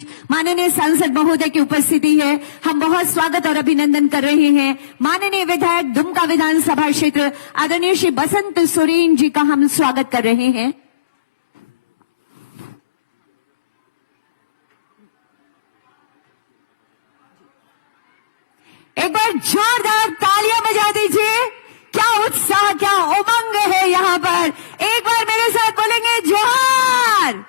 माननीय सांसद महोदय की उपस्थिति है। हम बहुत स्वागत और अभिनंदन कर रहे हैं। माननीय विधायक दुमका विधानसभा क्षेत्र आदरणीय श्री बसंत सोरेन जी का हम स्वागत कर रहे हैं। एक बार जोरदार तालियां बजा दीजिए। क्या उत्साह, क्या उमंग है यहाँ पर। एक बार मेरे साथ बोलेंगे जोहार,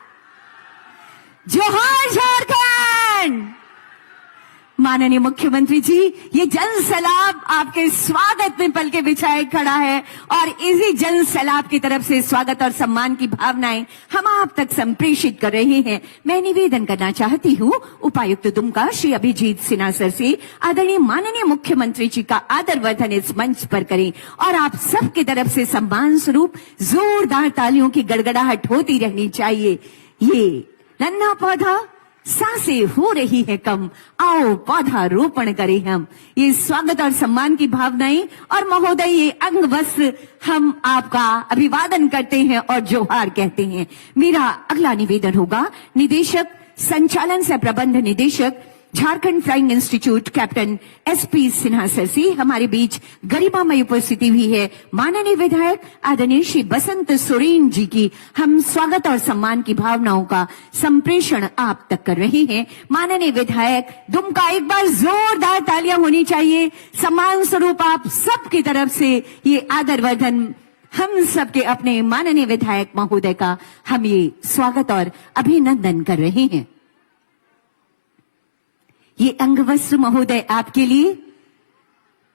जोहार झारखंड। माननीय मुख्यमंत्री जी, ये जन सैलाब आपके स्वागत में पलके बिछाए खड़ा है और इसी जन सैलाब की तरफ से स्वागत और सम्मान की भावनाएं हम आप तक संप्रेषित कर रहे हैं। मैं निवेदन करना चाहती हूँ उपायुक्त दुमका श्री अभिजीत सिन्हा सर से आदरणीय माननीय मुख्यमंत्री जी का आदरवर्धन इस मंच पर करें और आप सबकी तरफ से सम्मान स्वरूप जोरदार तालियों की गड़गड़ाहट होती रहनी चाहिए। ये नन्हा पौधा सांसें हो रही है कम, आओ पौधा रोपण करें हम। ये स्वागत और सम्मान की भावनाएं और महोदय ये अंग वस्त्र हम आपका अभिवादन करते हैं और जोहार कहते हैं। मेरा अगला निवेदन होगा निदेशक संचालन सह प्रबंध निदेशक Jharkhand flying institute captain SP Sinha sir से। हमारे बीच गरिमामय उपस्थिति हुई है माननीय विधायक आदरणीय श्री बसंत सोरेन जी की। हम स्वागत और सम्मान की भावनाओं का संप्रेषण आप तक कर रहे हैं। माननीय विधायक दुमका, एक बार जोरदार तालियां होनी चाहिए। सम्मान स्वरूप आप सबकी तरफ से ये आदरवर्धन हम सबके अपने माननीय विधायक महोदय का हम ये स्वागत और अभिनंदन कर रहे हैं। ये अंगवस्त्र महोदय आपके लिए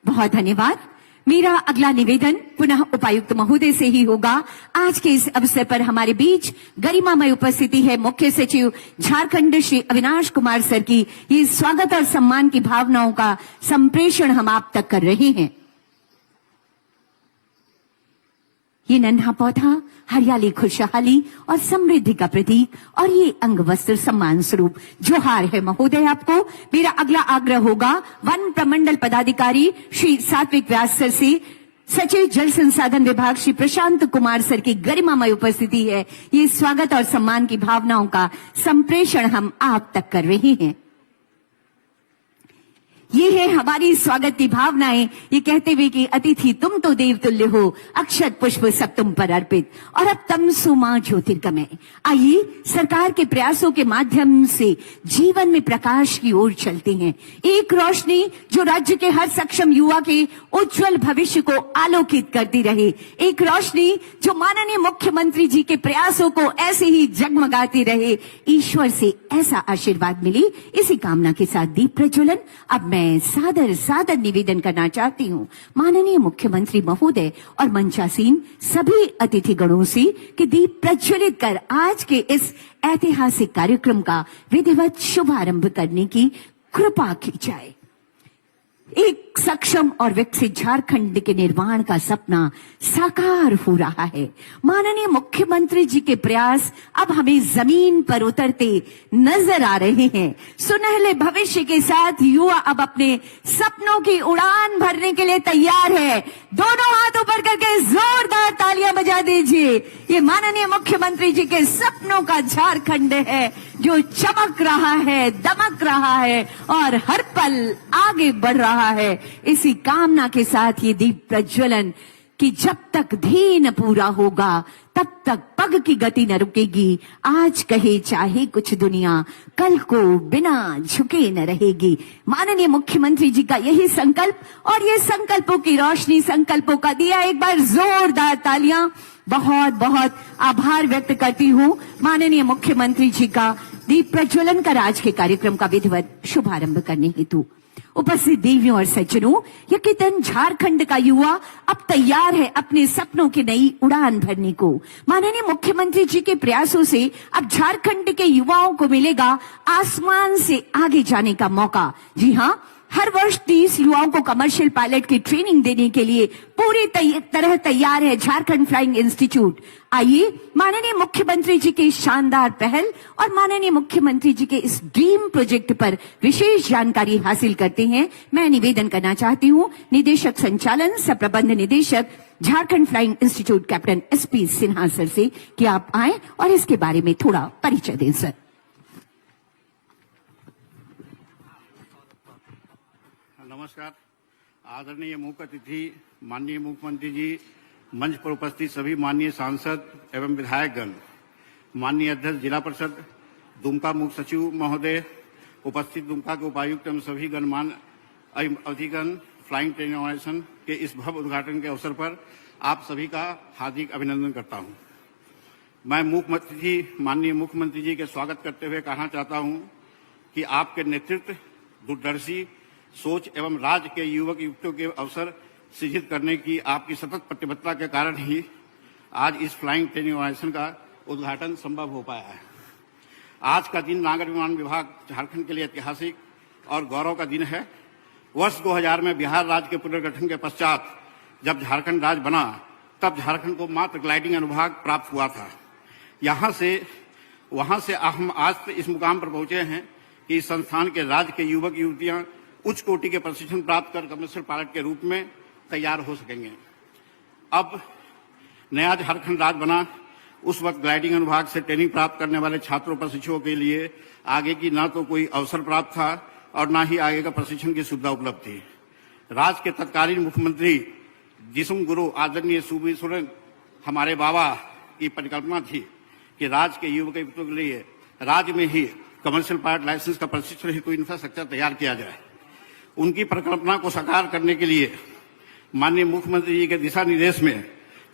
बहुत धन्यवाद। मेरा अगला निवेदन पुनः उपायुक्त महोदय से ही होगा। आज के इस अवसर पर हमारे बीच गरिमामय उपस्थिति है मुख्य सचिव झारखंड श्री अविनाश कुमार सर की। ये स्वागत और सम्मान की भावनाओं का संप्रेषण हम आप तक कर रहे हैं। ये नन्हा पौधा हरियाली, खुशहाली और समृद्धि का प्रतीक और ये अंग वस्त्र सम्मान स्वरूप जोहार है महोदय आपको। मेरा अगला आग्रह होगा वन प्रमंडल पदाधिकारी श्री सात्विक व्यास सर से। सचिव जल संसाधन विभाग श्री प्रशांत कुमार सर की गरिमामय उपस्थिति है। ये स्वागत और सम्मान की भावनाओं का संप्रेषण हम आप तक कर रहे हैं। ये है हमारी स्वागत की भावनाएं, ये कहते हुए कि अतिथि तुम तो देवतुल्य हो, अक्षत पुष्प सब तुम पर अर्पित और अब तमसो मां ज्योतिर्गमय। आइए सरकार के प्रयासों के माध्यम से जीवन में प्रकाश की ओर चलते हैं। एक रोशनी जो राज्य के हर सक्षम युवा के उज्जवल भविष्य को आलोकित करती रहे। एक रोशनी जो माननीय मुख्यमंत्री जी के प्रयासों को ऐसे ही जगमगाती रहे। ईश्वर से ऐसा आशीर्वाद मिले, इसी कामना के साथ दीप प्रज्वलन। अब मैं सादर सादर निवेदन करना चाहती हूँ माननीय मुख्यमंत्री महोदय और मंचासीन सभी अतिथि गणों से कि दीप प्रज्वलित कर आज के इस ऐतिहासिक कार्यक्रम का विधिवत शुभारंभ करने की कृपा की जाए। एक सक्षम और विकसित झारखंड के निर्माण का सपना साकार हो रहा है। माननीय मुख्यमंत्री जी के प्रयास अब हमें जमीन पर उतरते नजर आ रहे हैं। सुनहले भविष्य के साथ युवा अब अपने सपनों की उड़ान भरने के लिए तैयार है। दोनों हाथ ऊपर करके जोरदार तालियां बजा दीजिए। ये माननीय मुख्यमंत्री जी के सपनों का झारखंड है जो चमक रहा है, दमक रहा है और हर पल आगे बढ़ रहा है। इसी कामना के साथ ये दीप प्रज्वलन कि जब तक ध्येय न पूरा होगा तब तक पग की गति न रुकेगी। आज कहे चाहे कुछ दुनिया, कल को बिना झुके न रहेगी। माननीय मुख्यमंत्री जी का यही संकल्प और ये संकल्पों की रोशनी, संकल्पों का दिया। एक बार जोरदार तालियां। बहुत बहुत आभार व्यक्त करती हूँ माननीय मुख्यमंत्री जी का दीप प्रज्वलन कर आज के कार्यक्रम का विधिवत शुभारंभ करने हेतु। उपस्थित देवियों और सज्जनों, यकीनन झारखंड का युवा अब तैयार है अपने सपनों की नई उड़ान भरने को। माननीय मुख्यमंत्री जी के प्रयासों से अब झारखंड के युवाओं को मिलेगा आसमान से आगे जाने का मौका। जी हाँ, हर वर्ष 30 युवाओं को कमर्शियल पायलट की ट्रेनिंग देने के लिए पूरी तरह तैयार है झारखंड फ्लाइंग इंस्टीट्यूट। आइए माननीय मुख्यमंत्री जी की शानदार पहल और माननीय मुख्यमंत्री जी के इस ड्रीम प्रोजेक्ट पर विशेष जानकारी हासिल करते हैं। मैं निवेदन करना चाहती हूँ निदेशक संचालन सह प्रबंध निदेशक Jharkhand flying institute captain SP Sinha sir से कि आप आए और इसके बारे में थोड़ा परिचय दें सर। नमस्कार। आदरणीय मुख्य अतिथि माननीय मुख्यमंत्री जी, मंच पर उपस्थित सभी माननीय सांसद एवं विधायकगण, माननीय अध्यक्ष जिला परिषद दुमका मुख्य सचिव महोदय, उपस्थित दुमका के उपायुक्त एवं सभी गणमान्य अधिगण, फ्लाइंग ट्रेनिंग ऑर्गेनाइजेशन के इस भव्य उद्घाटन के अवसर पर आप सभी का हार्दिक अभिनंदन करता हूं। मैं मुख्य अतिथि माननीय मुख्यमंत्री जी के स्वागत करते हुए कहना चाहता हूं कि आपके नेतृत्व, दूरदर्शी सोच एवं राज्य के युवक युवतियों के अवसर सृजित करने की आपकी सतत प्रतिबद्धता के कारण ही आज इस फ्लाइंग ट्रेनिंग ऑर्गेनाइजेशन का उद्घाटन संभव हो पाया है। आज का दिन नागर विमान विभाग झारखंड के लिए ऐतिहासिक और गौरव का दिन है। वर्ष 2000 में बिहार राज्य के पुनर्गठन के पश्चात जब झारखंड राज्य बना, तब झारखंड को मात्र ग्लाइडिंग अनुभाग प्राप्त हुआ था। वहां से हम आज इस मुकाम पर पहुंचे हैं कि इस संस्थान के राज्य के युवक युवतियां उच्च कोटि के प्रशिक्षण प्राप्त कर कमर्शियल पायलट के रूप में तैयार हो सकेंगे। अब नया झारखंड राज्य बना, उस वक्त ग्लाइडिंग अनुभाग से ट्रेनिंग प्राप्त करने वाले छात्रों प्रशिक्षकों के लिए आगे की न तो कोई अवसर प्राप्त था और न ही आगे का प्रशिक्षण की सुविधा उपलब्ध थी। राज्य के तत्कालीन मुख्यमंत्री जिसम गुरु आदरणीय सुबीर सोरेन हमारे बाबा की परिकल्पना थी कि राज्य के युवक युवतियों के लिए राज्य में ही कमर्शियल पायलट लाइसेंस का प्रशिक्षण हेतु इंफ्रास्ट्रक्चर तैयार किया जाए। उनकी परिकल्पना को साकार करने के लिए माननीय मुख्यमंत्री जी के दिशा निर्देश में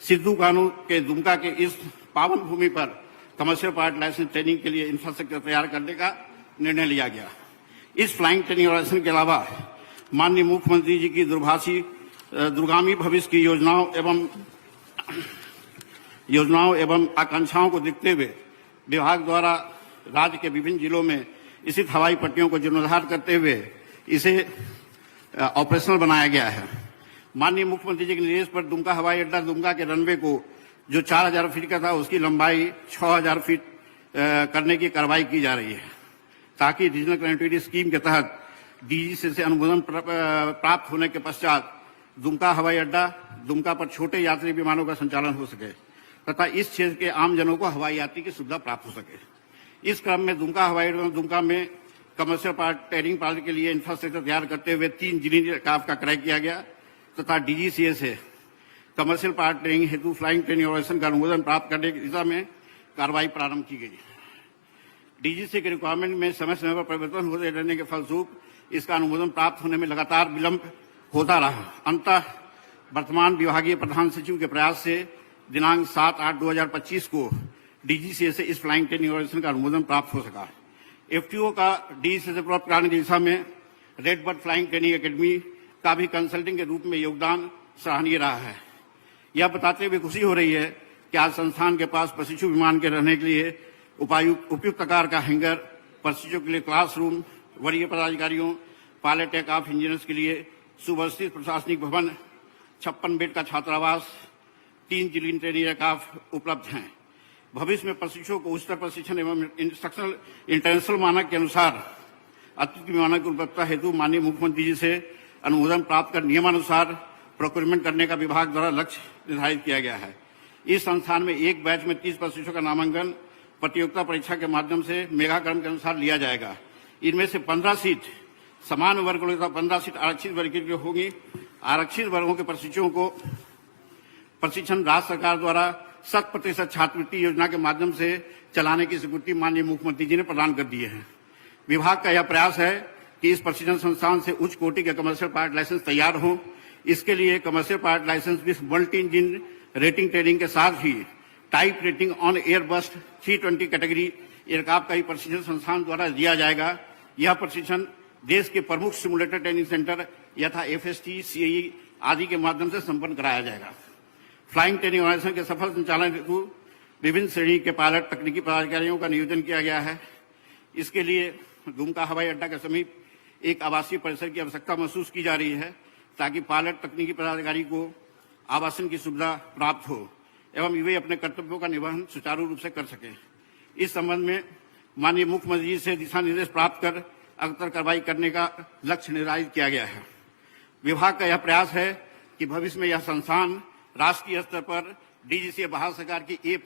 सिद्धू कानू के दुमका के इस पावन भूमि पर कमर्शियल पायलट लाइसेंस ट्रेनिंग के लिए इंफ्रास्ट्रक्चर तैयार करने का निर्णय लिया गया। इस फ्लाइंग ट्रेनिंग ऑर्गेनाइजेशन के अलावा माननीय मुख्यमंत्री जी की दूरगामी भविष्य की योजनाओं एवं आकांक्षाओं को देखते हुए विभाग द्वारा राज्य के विभिन्न जिलों में स्थित हवाई पट्टियों को जीर्णोद्धार करते हुए इसे ऑपरेशनल बनाया गया है। माननीय मुख्यमंत्री जी के निर्देश पर दुमका हवाई अड्डा दुमका के रनवे को जो 4000 फीट का था उसकी लंबाई 6000 फीट करने की कार्रवाई की जा रही है, ताकि रीजनल कनेक्टिविटी स्कीम के तहत डीजीसी से अनुमोदन प्राप्त होने के पश्चात दुमका हवाई अड्डा दुमका पर छोटे यात्री विमानों का संचालन हो सके तथा इस क्षेत्र के आम जनों को हवाई यात्री की सुविधा प्राप्त हो सके। इस क्रम में दुमका हवाई अड्डा दुमका में कमर्शियल ट्रेनिंग पायलट के लिए इंफ्रास्ट्रक्चर तैयार करते हुए 3 इंजीनियरिंग एयरक्राफ्ट का क्रय किया गया तथा डीजीसीए से कमर्शियल पायलट ट्रेनिंग हेतु फ्लाइंग ट्रेनिंग ऑर्गेनाइजेशन का अनुमोदन प्राप्त करने की दिशा में कार्रवाई प्रारंभ की गई। डीजीसी के रिक्वायरमेंट में समय समय पर परिवर्तन होते रहने के फलस्वरूप इसका अनुमोदन प्राप्त होने में लगातार विलंब होता रहा। अंततः वर्तमान विभागीय प्रधान सचिव के प्रयास से दिनांक 7/8/2025 को डीजीसीए से इस फ्लाइंग ट्रेनिंग ऑर्गेनाइजेशन का अनुमोदन प्राप्त हो सका। एफटीओ का डीजीसी से प्राप्त कराने की दिशा में red bird flying training academy का भी कंसल्टिंग के रूप में योगदान सराहनीय रहा है। यह बताते हुए खुशी हो रही है कि आज संस्थान के पास प्रशिक्षु विमान के रहने के लिए उपयुक्त आकार का हैंगर, प्रशिक्षुओं के लिए क्लासरूम, वरीय पदाधिकारियों, पायलट टेक ऑफ इंजीनियर्स के लिए सुव्यवस्थित प्रशासनिक भवन, 56 बेड का छात्रावास, 3 जिलीन ट्रेनिंग एयरक्राफ्ट उपलब्ध हैं। भविष्य में प्रशिक्षुओं को उच्चतर प्रशिक्षण एवं इंस्ट्रक्शनल इंटरनेशनल मानक के अनुसार अतिरिक्त विमानक की उपलब्धता हेतु माननीय मुख्यमंत्री जी से अनुमोदन प्राप्त कर नियमानुसार प्रोक्योरमेंट करने का विभाग द्वारा लक्ष्य निर्धारित किया गया है। इस संस्थान में एक बैच में 30 प्रशिक्षुओं का नामांकन प्रतियोगिता परीक्षा के माध्यम से मेगाक्रम के अनुसार लिया जाएगा। इनमें से 15 सीट समान वर्ग तथा 15 सीट आरक्षित वर्ग की होगी। आरक्षित वर्गों के प्रशिक्षुओं को प्रशिक्षण राज्य सरकार द्वारा 100% छात्रवृत्ति योजना के माध्यम से चलाने की स्वीकृति माननीय मुख्यमंत्री जी ने प्रदान कर दी है। विभाग का यह प्रयास है कि इस प्रशिक्षण संस्थान से उच्च कोटि के कमर्शियल पायलट लाइसेंस तैयार हो। इसके लिए commercial pilot licence with multi engine rating training के साथ ही type rating on Airbus 320 category aircraft का ही प्रशिक्षण संस्थान द्वारा दिया जाएगा। यह प्रशिक्षण देश के प्रमुख सिमुलेटर ट्रेनिंग सेंटर यथा एफएसटी, सीएई आदि के माध्यम से संपन्न कराया जाएगा। फ्लाइंग ट्रेनिंग ऑर्गेनाइजेशन के सफल संचालन हेतु विभिन्न श्रेणी के पायलट तकनीकी पदाधिकारियों का नियोजन किया गया है। इसके लिए दुमका हवाई अड्डा के समीप एक आवासीय परिसर की आवश्यकता महसूस की जा रही है, ताकि पायलट तकनीकी पदाधिकारी को आवासन की सुविधा प्राप्त हो एवं वे अपने कर्तव्यों का निर्वहन सुचारू रूप से कर सके। इस संबंध में माननीय मुख्यमंत्री जी से दिशा निर्देश प्राप्त कर अग्रतर कार्रवाई करने का लक्ष्य निर्धारित किया गया है। विभाग का यह प्रयास है कि भविष्य में यह संस्थान राष्ट्रीय स्तर पर डीजीसी भारत सरकार की A++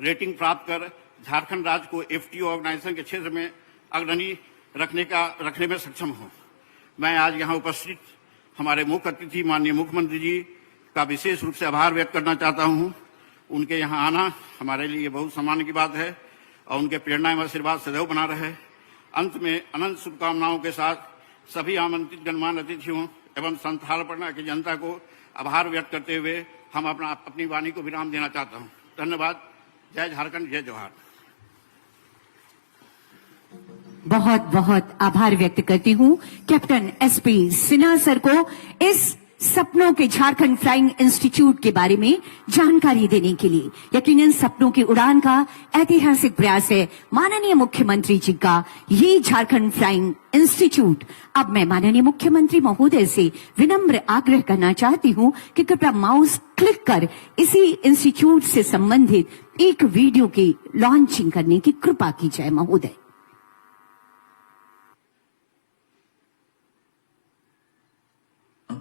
रेटिंग प्राप्त कर झारखंड राज्य को एफटीओ ऑर्गेनाइजेशन के क्षेत्र में अग्रणी रखने में सक्षम हो। मैं आज यहाँ उपस्थित हमारे मुख्य अतिथि माननीय मुख्यमंत्री जी का विशेष रूप से आभार व्यक्त करना चाहता हूँ। उनके यहाँ आना हमारे लिए बहुत सम्मान की बात है और उनके प्रेरणा एवं आशीर्वाद सदैव बना रहे। अंत में अनंत शुभकामनाओं के साथ सभी आमंत्रित गणमान्य अतिथियों एवं संथालपना की जनता को आभार व्यक्त करते हुए हम अपनी वाणी को विराम देना चाहता हूँ। धन्यवाद। जय झारखंड, जय जोहार। बहुत बहुत आभार व्यक्त करती हूँ कैप्टन एसपी सिन्हा सर को इस सपनों के झारखंड फ्लाइंग इंस्टीट्यूट के बारे में जानकारी देने के लिए। यकीनन सपनों की उड़ान का ऐतिहासिक प्रयास है माननीय मुख्यमंत्री जी का ये झारखंड फ्लाइंग इंस्टीट्यूट। अब मैं माननीय मुख्यमंत्री महोदय से विनम्र आग्रह करना चाहती हूँ कि कृपया माउस क्लिक कर इसी इंस्टीट्यूट से संबंधित एक वीडियो की लॉन्चिंग करने की कृपा की जाए महोदय।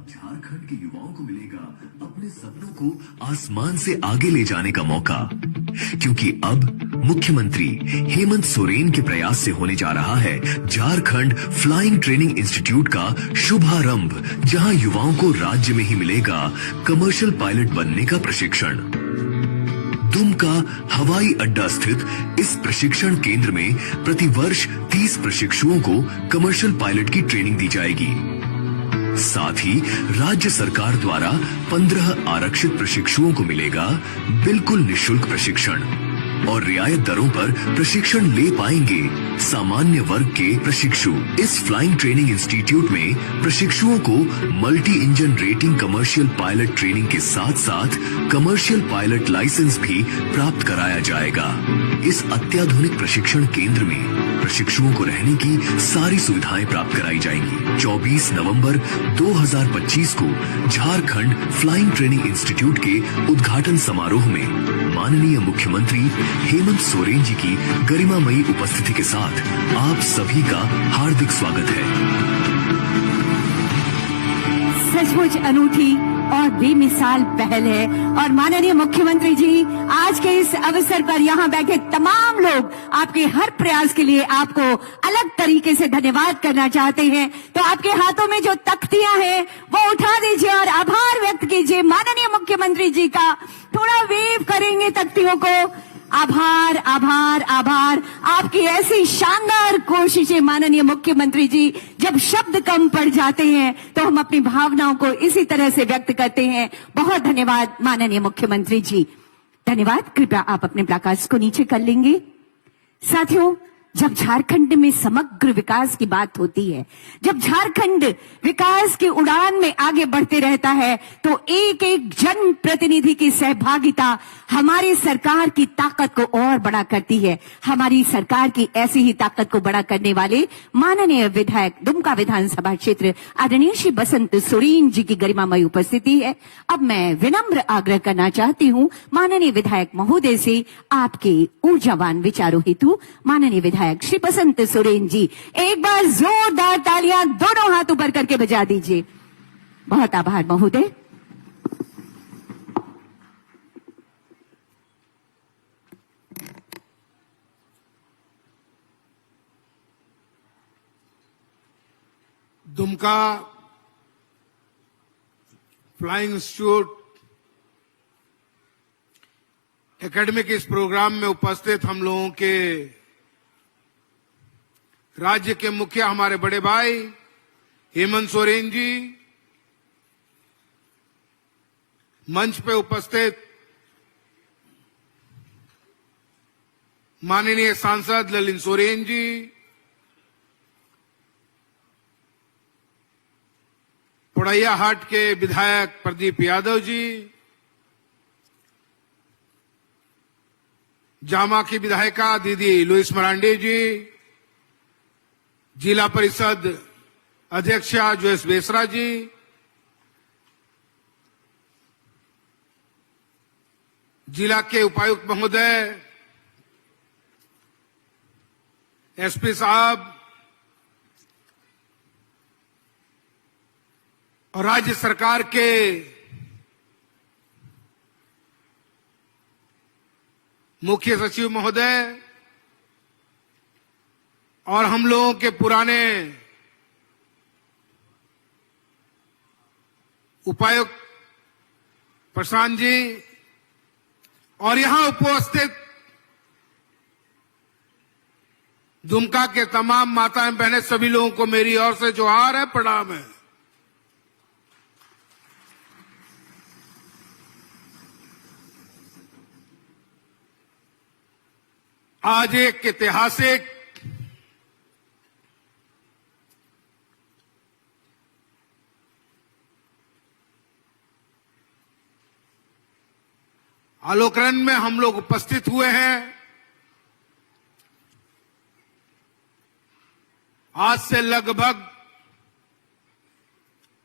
झारखंड के युवाओं को मिलेगा अपने सपनों को आसमान से आगे ले जाने का मौका, क्योंकि अब मुख्यमंत्री हेमंत सोरेन के प्रयास से होने जा रहा है झारखंड फ्लाइंग ट्रेनिंग इंस्टीट्यूट का शुभारंभ, जहां युवाओं को राज्य में ही मिलेगा कमर्शियल पायलट बनने का प्रशिक्षण। दुमका हवाई अड्डा स्थित इस प्रशिक्षण केंद्र में प्रतिवर्ष 30 प्रशिक्षुओं को कमर्शियल पायलट की ट्रेनिंग दी जाएगी। साथ ही राज्य सरकार द्वारा 15 आरक्षित प्रशिक्षुओं को मिलेगा बिल्कुल निशुल्क प्रशिक्षण और रियायत दरों पर प्रशिक्षण ले पाएंगे सामान्य वर्ग के प्रशिक्षु। इस फ्लाइंग ट्रेनिंग इंस्टीट्यूट में प्रशिक्षुओं को multi engine rating commercial pilot training के साथ साथ कमर्शियल पायलट लाइसेंस भी प्राप्त कराया जाएगा। इस अत्याधुनिक प्रशिक्षण केंद्र में प्रशिक्षुओं को रहने की सारी सुविधाएं प्राप्त कराई जाएंगी। 24 नवंबर 2025 को झारखंड फ्लाइंग ट्रेनिंग इंस्टीट्यूट के उद्घाटन समारोह में माननीय मुख्यमंत्री हेमंत सोरेन जी की गरिमामयी उपस्थिति के साथ आप सभी का हार्दिक स्वागत है। सचमुच अनूठी और बेमिसाल पहल है और माननीय मुख्यमंत्री जी आज के इस अवसर पर यहाँ बैठे तमाम लोग आपके हर प्रयास के लिए आपको अलग तरीके से धन्यवाद करना चाहते हैं। तो आपके हाथों में जो तख्तियां हैं वो उठा दीजिए और आभार व्यक्त कीजिए माननीय मुख्यमंत्री जी का। थोड़ा वेव करेंगे तख्तियों को। आभार आभार आभार। आपकी ऐसी शानदार कोशिशें माननीय मुख्यमंत्री जी। जब शब्द कम पड़ जाते हैं तो हम अपनी भावनाओं को इसी तरह से व्यक्त करते हैं। बहुत धन्यवाद माननीय मुख्यमंत्री जी। धन्यवाद। कृपया आप अपने प्लाकार्ड्स को नीचे कर लेंगे। साथियों, जब झारखंड में समग्र विकास की बात होती है, जब झारखंड विकास की उड़ान में आगे बढ़ते रहता है, तो एक एक जन प्रतिनिधि की सहभागिता हमारी सरकार की ताकत को और बड़ा करती है। हमारी सरकार की ऐसी ही ताकत को बड़ा करने वाले माननीय विधायक दुमका विधानसभा क्षेत्र आदरणीय श्री बसंत सोरेन जी की गरिमामयी उपस्थिति है। अब मैं विनम्र आग्रह करना चाहती हूँ माननीय विधायक महोदय से आपके ऊर्जावान विचारों हेतु माननीय विधायक श्री बसंत सोरेन जी एक बार जोरदार तालियां दोनों हाथ ऊपर करके बजा दीजिए। बहुत आभार महोदय। दुमका फ्लाइंग इंस्टीट्यूट एकेडमिक इस प्रोग्राम में उपस्थित हम लोगों के राज्य के मुखिया हमारे बड़े भाई हेमंत सोरेन जी, मंच पे उपस्थित माननीय सांसद ललित सोरेन जी, पुड़ैया हाट के विधायक प्रदीप यादव जी, जामा की विधायिका दीदी लुइस मरांडी जी, जिला परिषद अध्यक्षा जोयस बेसरा जी, जिला के उपायुक्त महोदय, एसपी साहब और राज्य सरकार के मुख्य सचिव महोदय और हम लोगों के पुराने उपायुक्त प्रशांत जी और यहां उपस्थित दुमका के तमाम माताएं बहनें, सभी लोगों को मेरी ओर से जोहार है, प्रणाम है। आज एक ऐतिहासिक आलोकन में हम लोग उपस्थित हुए हैं। आज से लगभग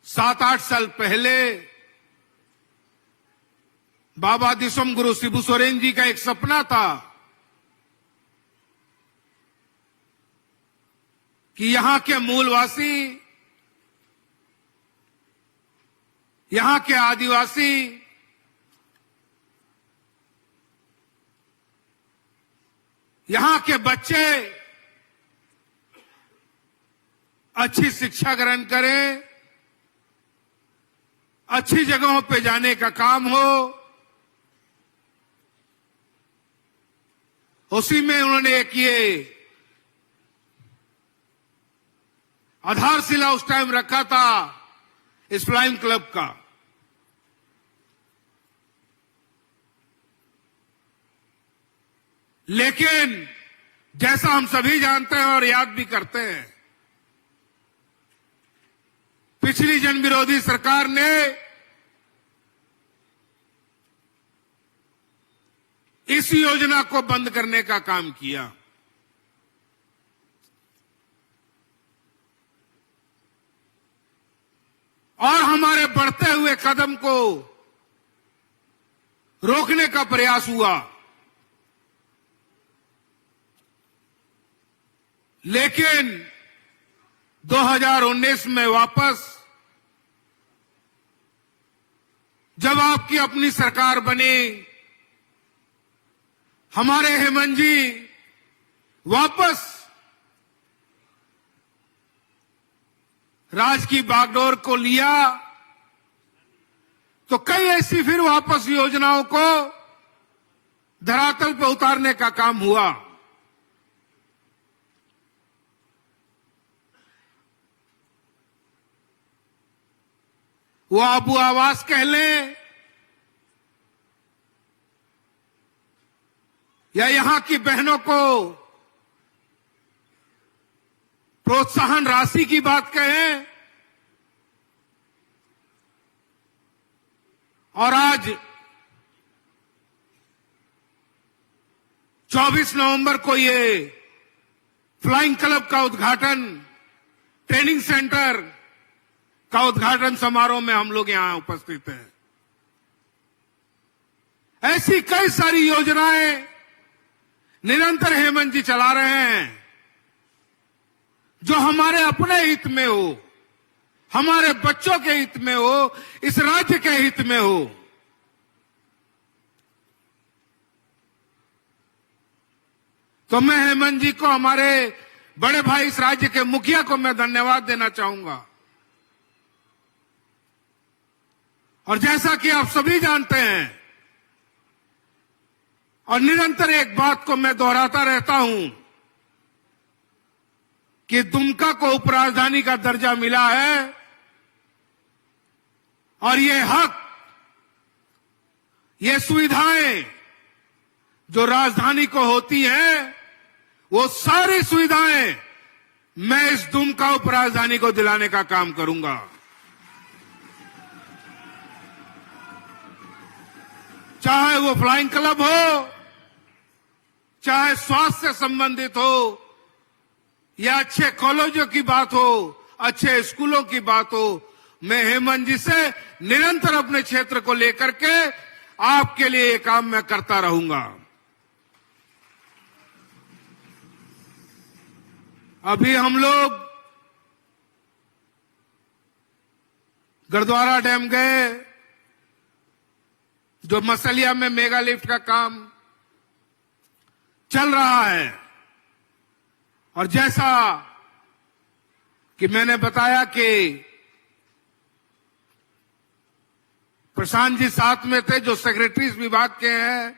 7-8 साल पहले बाबा दिसोम गुरु शिबू सोरेन जी का एक सपना था कि यहां के मूलवासी, यहां के आदिवासी यहां के बच्चे अच्छी शिक्षा ग्रहण करें, अच्छी जगहों पे जाने का काम हो। उसी में उन्होंने एक ये आधारशिला उस टाइम रखा था इस फ्लाइंग क्लब का। लेकिन जैसा हम सभी जानते हैं और याद भी करते हैं, पिछली जन विरोधी सरकार ने इस योजना को बंद करने का काम किया। और हमारे बढ़ते हुए कदम को रोकने का प्रयास हुआ। लेकिन 2019 में वापस जब आपकी अपनी सरकार बनी, हमारे हेमंत जी वापस राज की बागडोर को लिया, तो कई ऐसी फिर वापस योजनाओं को धरातल पर उतारने का काम हुआ। वो आबू आवास कह लें या यहां की बहनों को प्रोत्साहन राशि की बात कहें, और आज 24 नवंबर को ये फ्लाइंग क्लब का उद्घाटन, ट्रेनिंग सेंटर का उद्घाटन समारोह में हम लोग यहां उपस्थित हैं। ऐसी कई सारी योजनाएं निरंतर हेमंत जी चला रहे हैं जो हमारे अपने हित में हो, हमारे बच्चों के हित में हो, इस राज्य के हित में हो। तो मैं हेमंत जी को, हमारे बड़े भाई इस राज्य के मुखिया को मैं धन्यवाद देना चाहूंगा। और जैसा कि आप सभी जानते हैं और निरंतर एक बात को मैं दोहराता रहता हूं कि दुमका को उपराजधानी का दर्जा मिला है और ये हक, ये सुविधाएं जो राजधानी को होती हैं, वो सारी सुविधाएं मैं इस दुमका उपराजधानी को दिलाने का काम करूंगा। चाहे वो फ्लाइंग क्लब हो, चाहे स्वास्थ्य से संबंधित हो, या अच्छे कॉलेजों की बात हो, अच्छे स्कूलों की बात हो, मैं हेमंत जी से निरंतर अपने क्षेत्र को लेकर के आपके लिए ये काम मैं करता रहूंगा। अभी हम लोग गुरुद्वारा डैम गए, जो मसलिया में मेगा लिफ्ट का काम चल रहा है, और जैसा कि मैंने बताया कि प्रशांत जी साथ में थे जो सेक्रेटरीज विभाग के हैं,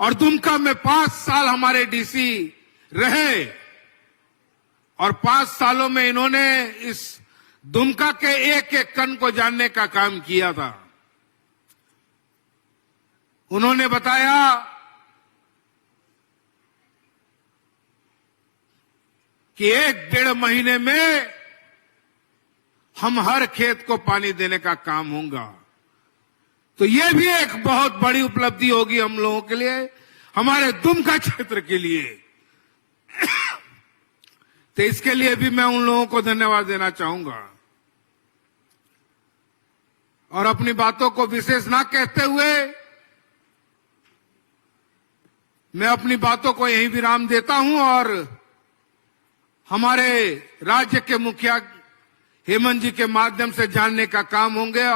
और दुमका में 5 साल हमारे डीसी रहे, और 5 सालों में इन्होंने इस दुमका के एक एक कण को जानने का काम किया था। उन्होंने बताया कि 1-1.5 महीने में हम हर खेत को पानी देने का काम होगा। तो यह भी एक बहुत बड़ी उपलब्धि होगी हम लोगों के लिए, हमारे दुमका क्षेत्र के लिए। तो इसके लिए भी मैं उन लोगों को धन्यवाद देना चाहूंगा। और अपनी बातों को विशेष ना कहते हुए मैं अपनी बातों को यहीं विराम देता हूं, और हमारे राज्य के मुखिया हेमंत जी के माध्यम से जानने का काम होंगे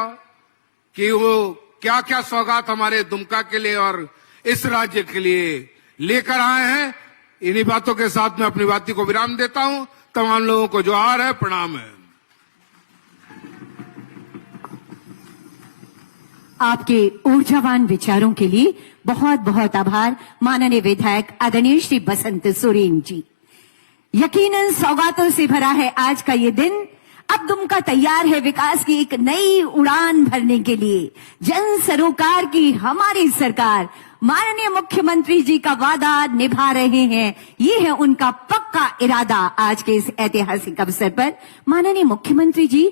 कि वो क्या क्या सौगात हमारे दुमका के लिए और इस राज्य के लिए लेकर आए हैं। इन्हीं बातों के साथ मैं अपनी बातों को विराम देता हूं। तमाम लोगों को जोहार है, प्रणाम है। आपके ऊर्जावान विचारों के लिए बहुत बहुत आभार माननीय विधायक आदरणीय श्री बसंत सोरेन जी। यकीनन सौगातों से भरा है आज का ये दिन। अब दुमका तैयार है विकास की एक नई उड़ान भरने के लिए। जन सरोकार की हमारी सरकार, माननीय मुख्यमंत्री जी का वादा निभा रहे हैं। ये है उनका पक्का इरादा। आज के इस ऐतिहासिक अवसर पर माननीय मुख्यमंत्री जी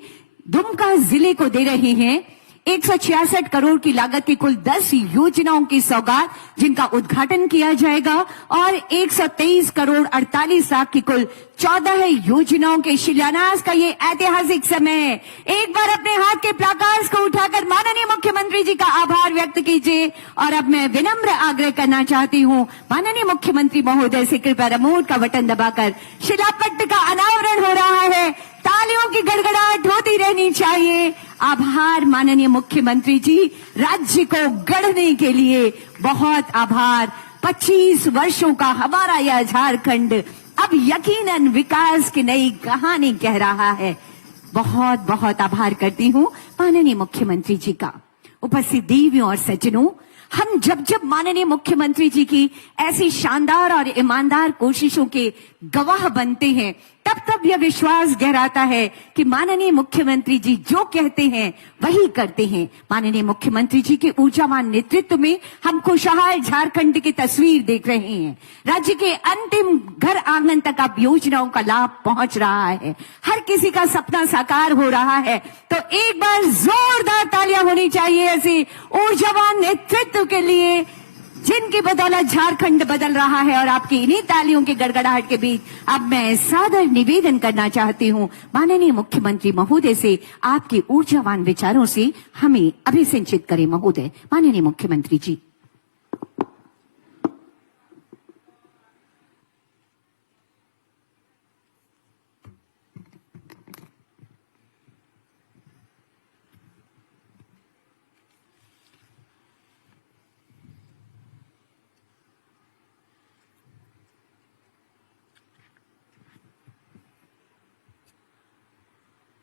दुमका जिले को दे रहे हैं 166 करोड़ की लागत की कुल 10 योजनाओं की सौगात, जिनका उद्घाटन किया जाएगा, और 123 करोड़ 48 लाख की कुल 14 योजनाओं के शिलान्यास का ये ऐतिहासिक समय है। एक बार अपने हाथ के प्लाकार्ड्स को उठाकर माननीय मुख्यमंत्री जी का आभार व्यक्त कीजिए। और अब मैं विनम्र आग्रह करना चाहती हूँ माननीय मुख्यमंत्री महोदय से कृपया रिमोट का बटन दबाकर शिलापट्ट का अनावरण हो रहा है। तालियों की गड़गड़ाहट होती रहनी चाहिए। आभार माननीय मुख्यमंत्री जी, राज्य को गढ़ने के लिए बहुत आभार। 25 वर्षों का हमारा यह झारखंड अब यकीनन विकास की नई कहानी कह रहा है। बहुत बहुत आभार करती हूँ माननीय मुख्यमंत्री जी का। उपस्थित देवियों और सज्जनों, हम जब जब माननीय मुख्यमंत्री जी की ऐसी शानदार और ईमानदार कोशिशों के गवाह बनते हैं, तब तब यह विश्वास गहराता है कि माननीय मुख्यमंत्री जी जो कहते हैं वही करते हैं। माननीय मुख्यमंत्री जी के ऊर्जावान नेतृत्व में हम खुशहाल झारखंड की तस्वीर देख रहे हैं। राज्य के अंतिम घर आंगन तक अब योजनाओं का लाभ पहुंच रहा है। हर किसी का सपना साकार हो रहा है। तो एक बार जोरदार तालियां होनी चाहिए ऐसे ऊर्जावान नेतृत्व के लिए, जिनकी बदौलत झारखंड बदल रहा है। और आपकी इन्हीं तालियों के गड़गड़ाहट के बीच अब मैं सादर निवेदन करना चाहती हूँ माननीय मुख्यमंत्री महोदय से, आपके ऊर्जावान विचारों से हमें अभिसिंचित करें महोदय। माननीय मुख्यमंत्री जी।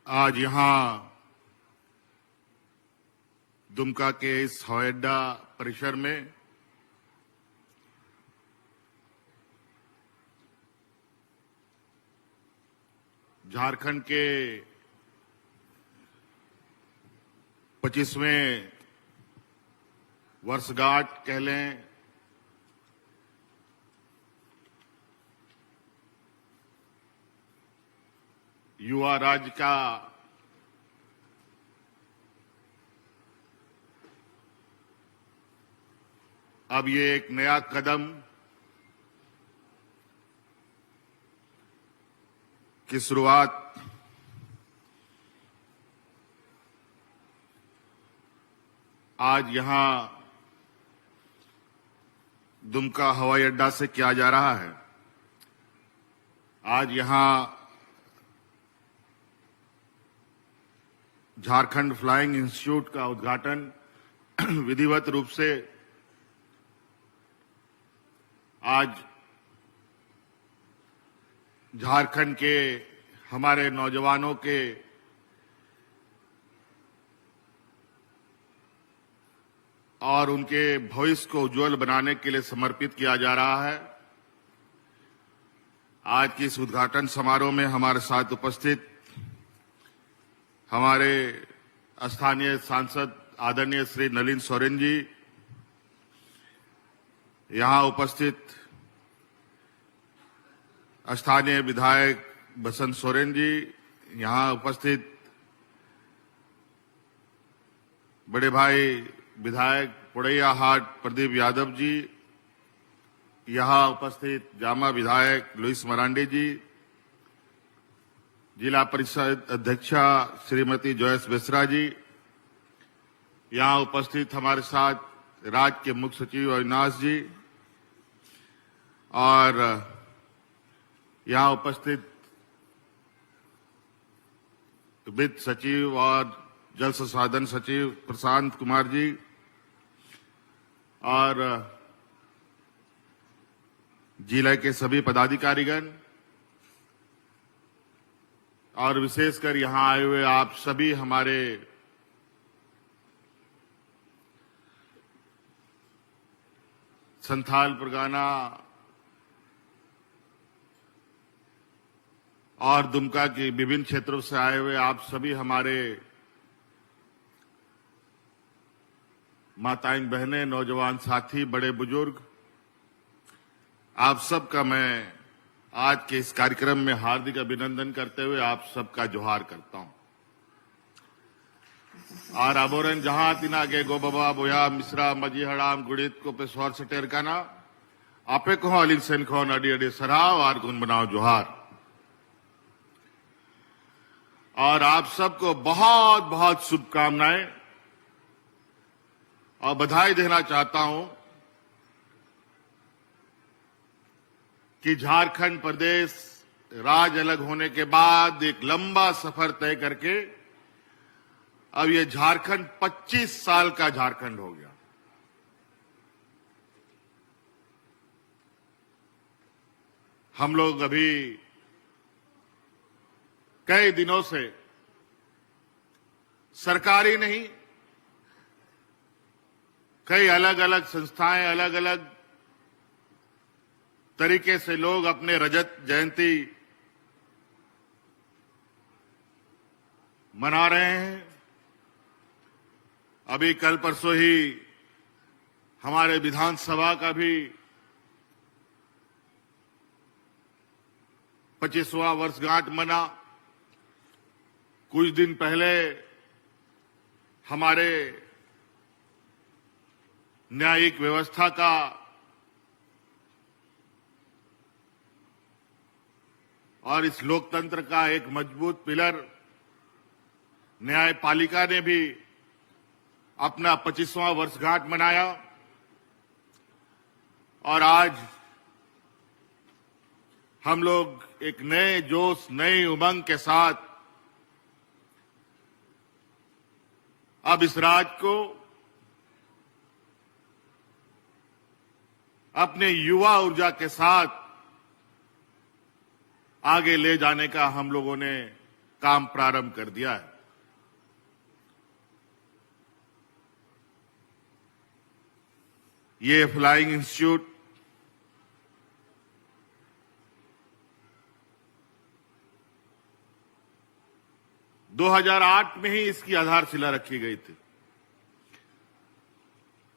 आज यहां दुमका के इस हवाई अड्डा परिसर में झारखंड के 25वें वर्षगांठ कह लें, युवा राज्य का अब ये एक नया कदम की शुरुआत आज यहां दुमका हवाई अड्डा से किया जा रहा है। आज यहां झारखंड फ्लाइंग इंस्टीट्यूट का उद्घाटन विधिवत रूप से आज झारखंड के हमारे नौजवानों के और उनके भविष्य को उज्जवल बनाने के लिए समर्पित किया जा रहा है। आज की इस उद्घाटन समारोह में हमारे साथ उपस्थित हमारे स्थानीय सांसद आदरणीय श्री नलिन सोरेन जी, यहां उपस्थित स्थानीय विधायक बसंत सोरेन जी, यहां उपस्थित बड़े भाई विधायक पुड़ैया हाट प्रदीप यादव जी, यहां उपस्थित जामा विधायक लुइस मरांडी जी, जिला परिषद अध्यक्षा श्रीमती जॉयस बेसरा जी, यहां उपस्थित हमारे साथ राज्य के मुख्य सचिव अविनाश जी और यहां उपस्थित वित्त सचिव और जल संसाधन सचिव प्रशांत कुमार जी और जिले के सभी पदाधिकारीगण और विशेषकर यहां आए हुए आप सभी हमारे संथाल परगना और दुमका के विभिन्न क्षेत्रों से आए हुए आप सभी हमारे माताएं बहनें, नौजवान साथी, बड़े बुजुर्ग, आप सबका मैं आज के इस कार्यक्रम में हार्दिक अभिनंदन करते हुए आप सबका जोहार करता हूं। और अबोरन जहां तिना के गो बाबा बोया मिश्रा मजी हड़ाम गुड़ित को पे स्वर से टेरकाना आपे को अलिन सेन खोन अडी अडी सराव और गुन बनाओ जोहार। और आप सबको बहुत बहुत शुभकामनाएं और बधाई देना चाहता हूं कि झारखंड प्रदेश राज्य अलग होने के बाद एक लंबा सफर तय करके अब ये झारखंड 25 साल का झारखंड हो गया। हम लोग अभी कई दिनों से सरकारी नहीं, कई अलग अलग संस्थाएं, अलग अलग तरीके से लोग अपने रजत जयंती मना रहे हैं। अभी कल परसों ही हमारे विधानसभा का भी 25वां वर्षगांठ मना। कुछ दिन पहले हमारे न्यायिक व्यवस्था का और इस लोकतंत्र का एक मजबूत पिलर न्यायपालिका ने भी अपना 25वां वर्षगांठ मनाया। और आज हम लोग एक नए जोश, नई उमंग के साथ अब इस राज्य को अपने युवा ऊर्जा के साथ आगे ले जाने का हम लोगों ने काम प्रारंभ कर दिया है। ये फ्लाइंग इंस्टीट्यूट दो 2008 में ही इसकी आधारशिला रखी गई थी,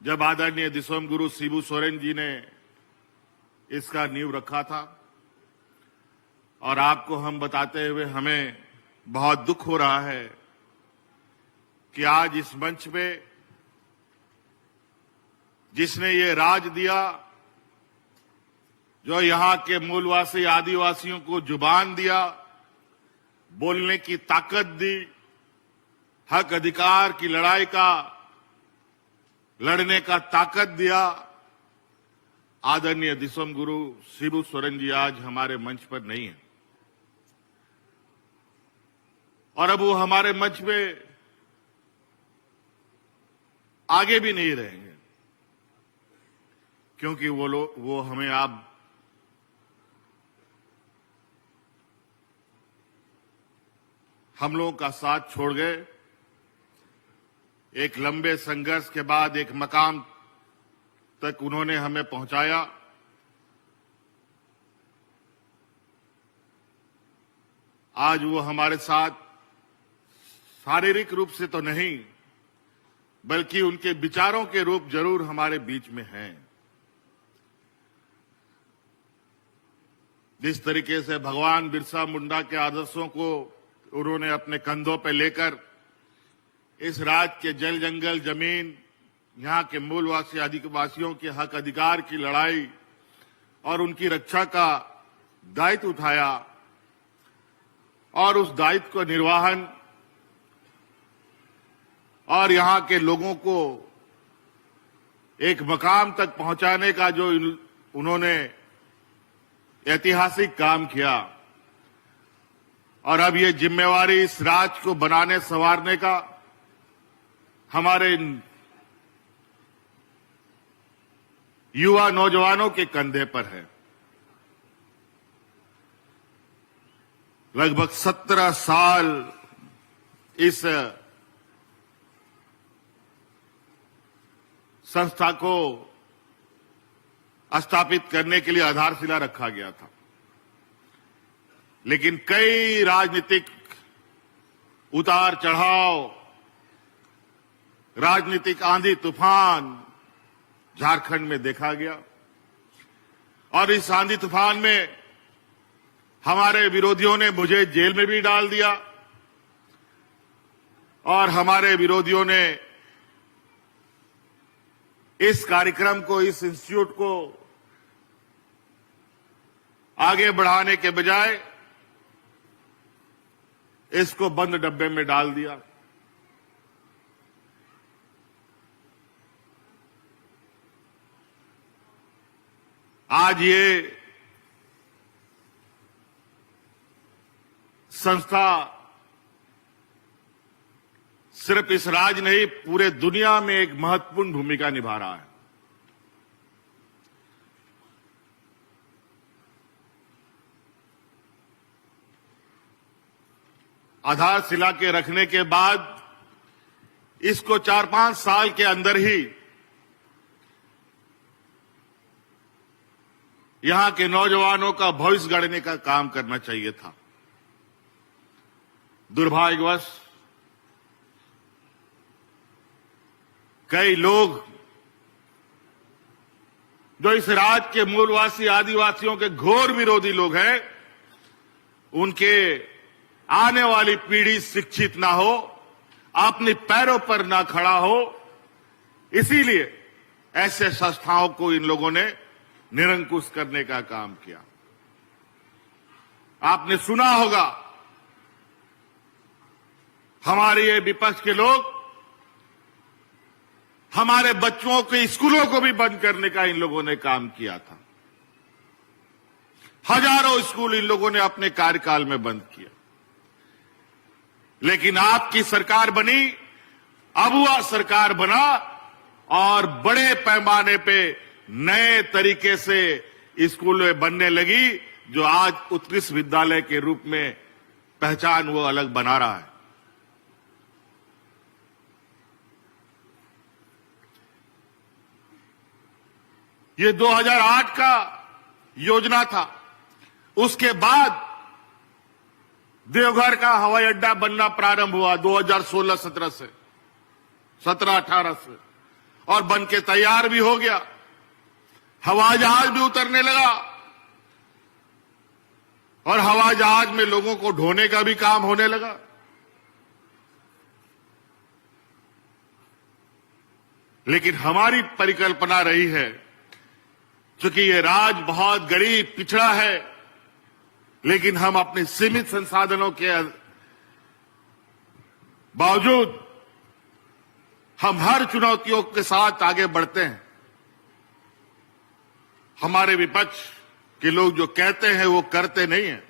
जब आदरणीय दिसोम गुरु शिबू सोरेन जी ने इसका नींव रखा था। और आपको हम बताते हुए हमें बहुत दुख हो रहा है कि आज इस मंच पे जिसने ये राज दिया, जो यहां के मूलवासी आदिवासियों को जुबान दिया, बोलने की ताकत दी, हक अधिकार की लड़ाई का लड़ने का ताकत दिया, आदरणीय दिसोम गुरु शिबू सोरेन जी आज हमारे मंच पर नहीं है। और अब वो हमारे मंच पे आगे भी नहीं रहेंगे, क्योंकि वो हमें आप हम लोगों का साथ छोड़ गए। एक लंबे संघर्ष के बाद एक मकाम तक उन्होंने हमें पहुंचाया। आज वो हमारे साथ शारीरिक रूप से तो नहीं, बल्कि उनके विचारों के रूप जरूर हमारे बीच में हैं। जिस तरीके से भगवान बिरसा मुंडा के आदर्शों को उन्होंने अपने कंधों पर लेकर इस राज्य के जल जंगल जमीन, यहाँ के मूलवासी आदिवासियों के हक अधिकार की लड़ाई और उनकी रक्षा का दायित्व उठाया और उस दायित्व को निर्वहन और यहाँ के लोगों को एक मकाम तक पहुंचाने का जो उन्होंने ऐतिहासिक काम किया, और अब ये जिम्मेवारी इस राज्य को बनाने संवारने का हमारे युवा नौजवानों के कंधे पर है। लगभग 17 साल इस संस्था को स्थापित करने के लिए आधारशिला रखा गया था, लेकिन कई राजनीतिक उतार चढ़ाव, राजनीतिक आंधी तूफान झारखंड में देखा गया, और इस आंधी तूफान में हमारे विरोधियों ने मुझे जेल में भी डाल दिया, और हमारे विरोधियों ने इस कार्यक्रम को, इस इंस्टीट्यूट को आगे बढ़ाने के बजाय इसको बंद डब्बे में डाल दिया। आज ये संस्था सिर्फ इस राज्य नहीं, पूरे दुनिया में एक महत्वपूर्ण भूमिका निभा रहा है। आधारशिला के रखने के बाद इसको 4-5 साल के अंदर ही यहां के नौजवानों का भविष्य गढ़ने का काम करना चाहिए था। दुर्भाग्यवश कई लोग जो इस राज्य के मूलवासी आदिवासियों के घोर विरोधी लोग हैं, उनके आने वाली पीढ़ी शिक्षित ना हो, अपने पैरों पर ना खड़ा हो, इसीलिए ऐसे संस्थाओं को इन लोगों ने निरंकुश करने का काम किया। आपने सुना होगा हमारे ये विपक्ष के लोग हमारे बच्चों के स्कूलों को भी बंद करने का इन लोगों ने काम किया था। हजारों स्कूल इन लोगों ने अपने कार्यकाल में बंद किया, लेकिन आपकी सरकार बनी, अबुआ सरकार बना, और बड़े पैमाने पे नए तरीके से स्कूल बनने लगी, जो आज उत्कृष्ट विद्यालय के रूप में पहचान वो अलग बना रहा है। ये 2008 का योजना था। उसके बाद देवघर का हवाई अड्डा बनना प्रारंभ हुआ 2016-17 से, 17-18 से, और बन के तैयार भी हो गया। हवाई जहाज भी उतरने लगा, और हवाई जहाज में लोगों को ढोने का भी काम होने लगा। लेकिन हमारी परिकल्पना रही है, क्योंकि ये राज्य बहुत गरीब पिछड़ा है, लेकिन हम अपने सीमित संसाधनों के बावजूद हम हर चुनौतियों के साथ आगे बढ़ते हैं। हमारे विपक्ष के लोग जो कहते हैं वो करते नहीं हैं,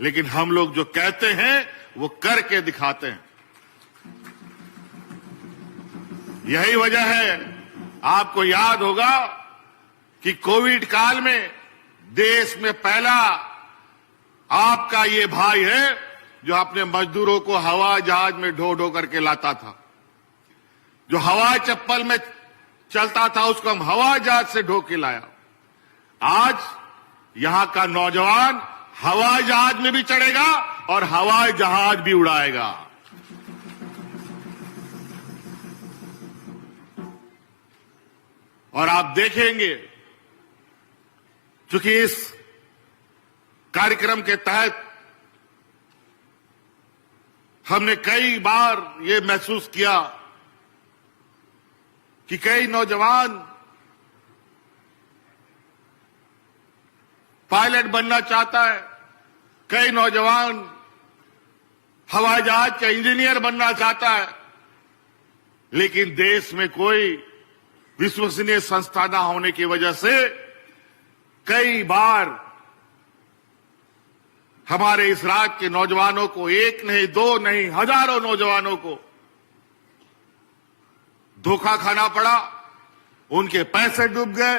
लेकिन हम लोग जो कहते हैं वो करके दिखाते हैं। यही वजह है, आपको याद होगा कि कोविड काल में देश में पहला आपका ये भाई है जो अपने मजदूरों को हवाई जहाज में ढो ढो करके लाता था। जो हवाई चप्पल में चलता था उसको हम हवाई जहाज से ढो के लाया। आज यहां का नौजवान हवाई जहाज में भी चढ़ेगा और हवाई जहाज भी उड़ाएगा। और आप देखेंगे, चूंकि इस कार्यक्रम के तहत हमने कई बार ये महसूस किया कि कई नौजवान पायलट बनना चाहता है, कई नौजवान हवाई जहाज का इंजीनियर बनना चाहता है, लेकिन देश में कोई विश्वसनीय संस्था न होने की वजह से कई बार हमारे इस राज्य के नौजवानों को, एक नहीं दो नहीं हजारों नौजवानों को धोखा खाना पड़ा, उनके पैसे डूब गए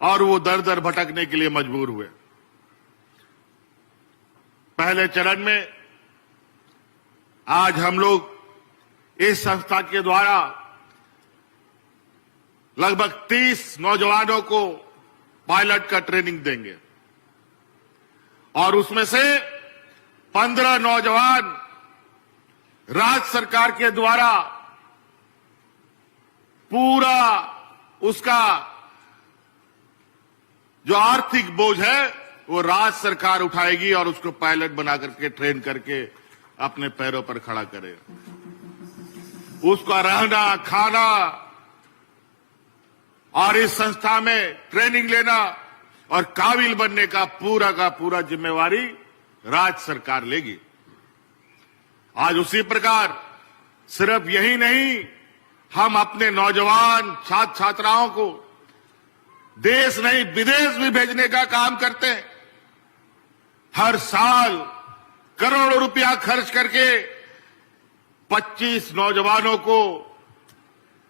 और वो दर दर भटकने के लिए मजबूर हुए। पहले चरण में आज हम लोग इस संस्था के द्वारा लगभग 30 नौजवानों को पायलट का ट्रेनिंग देंगे और उसमें से 15 नौजवान राज्य सरकार के द्वारा पूरा उसका जो आर्थिक बोझ है वो राज्य सरकार उठाएगी और उसको पायलट बना करके ट्रेन करके अपने पैरों पर खड़ा करेगा। उसका रहना, खाना और इस संस्था में ट्रेनिंग लेना और काबिल बनने का पूरा जिम्मेवारी राज्य सरकार लेगी। आज उसी प्रकार सिर्फ यही नहीं, हम अपने नौजवान छात्र छात्राओं को देश नहीं विदेश भी भेजने का काम करते हैं। हर साल करोड़ों रुपया खर्च करके 25 नौजवानों को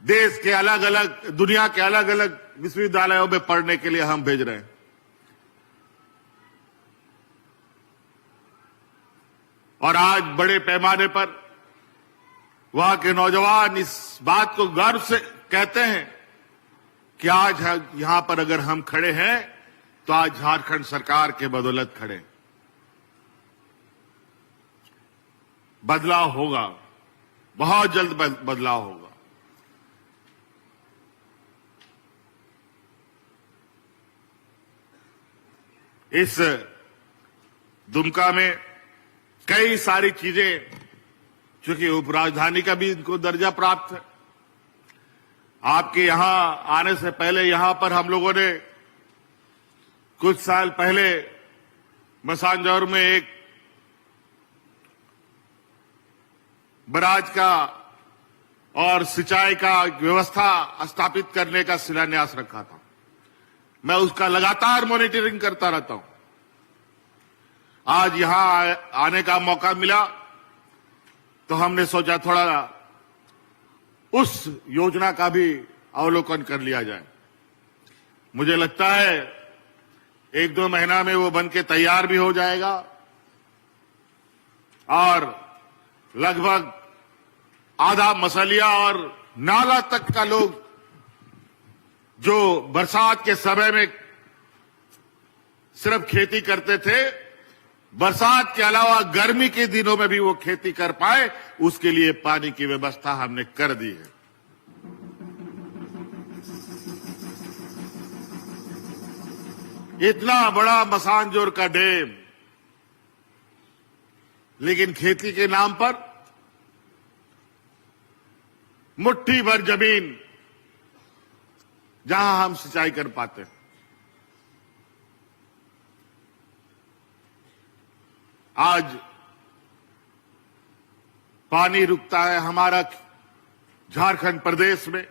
देश के अलग अलग, दुनिया के अलग अलग विश्वविद्यालयों में पढ़ने के लिए हम भेज रहे हैं। और आज बड़े पैमाने पर वहां के नौजवान इस बात को गर्व से कहते हैं कि आज यहां पर अगर हम खड़े हैं तो आज झारखंड सरकार के बदौलत खड़े। बदलाव होगा, बहुत जल्द बदलाव होगा। इस दुमका में कई सारी चीजें, चूंकि उपराजधानी का भी इनको दर्जा प्राप्त है। आपके यहां आने से पहले यहां पर हम लोगों ने कुछ साल पहले मसानजौर में एक बराज का और सिंचाई का व्यवस्था स्थापित करने का शिलान्यास रखा था। मैं उसका लगातार मॉनिटरिंग करता रहता हूं। आज यहां आने का मौका मिला तो हमने सोचा थोड़ा उस योजना का भी अवलोकन कर लिया जाए। मुझे लगता है 1-2 महीना में वो बनके तैयार भी हो जाएगा और लगभग आधा मसलिया और नाला तक का लोग जो बरसात के समय में सिर्फ खेती करते थे, बरसात के अलावा गर्मी के दिनों में भी वो खेती कर पाए, उसके लिए पानी की व्यवस्था हमने कर दी है। इतना बड़ा मसानजोर का डैम, लेकिन खेती के नाम पर मुट्ठी भर जमीन जहां हम सिंचाई कर पाते हैं। आज पानी रुकता है हमारा झारखंड प्रदेश में।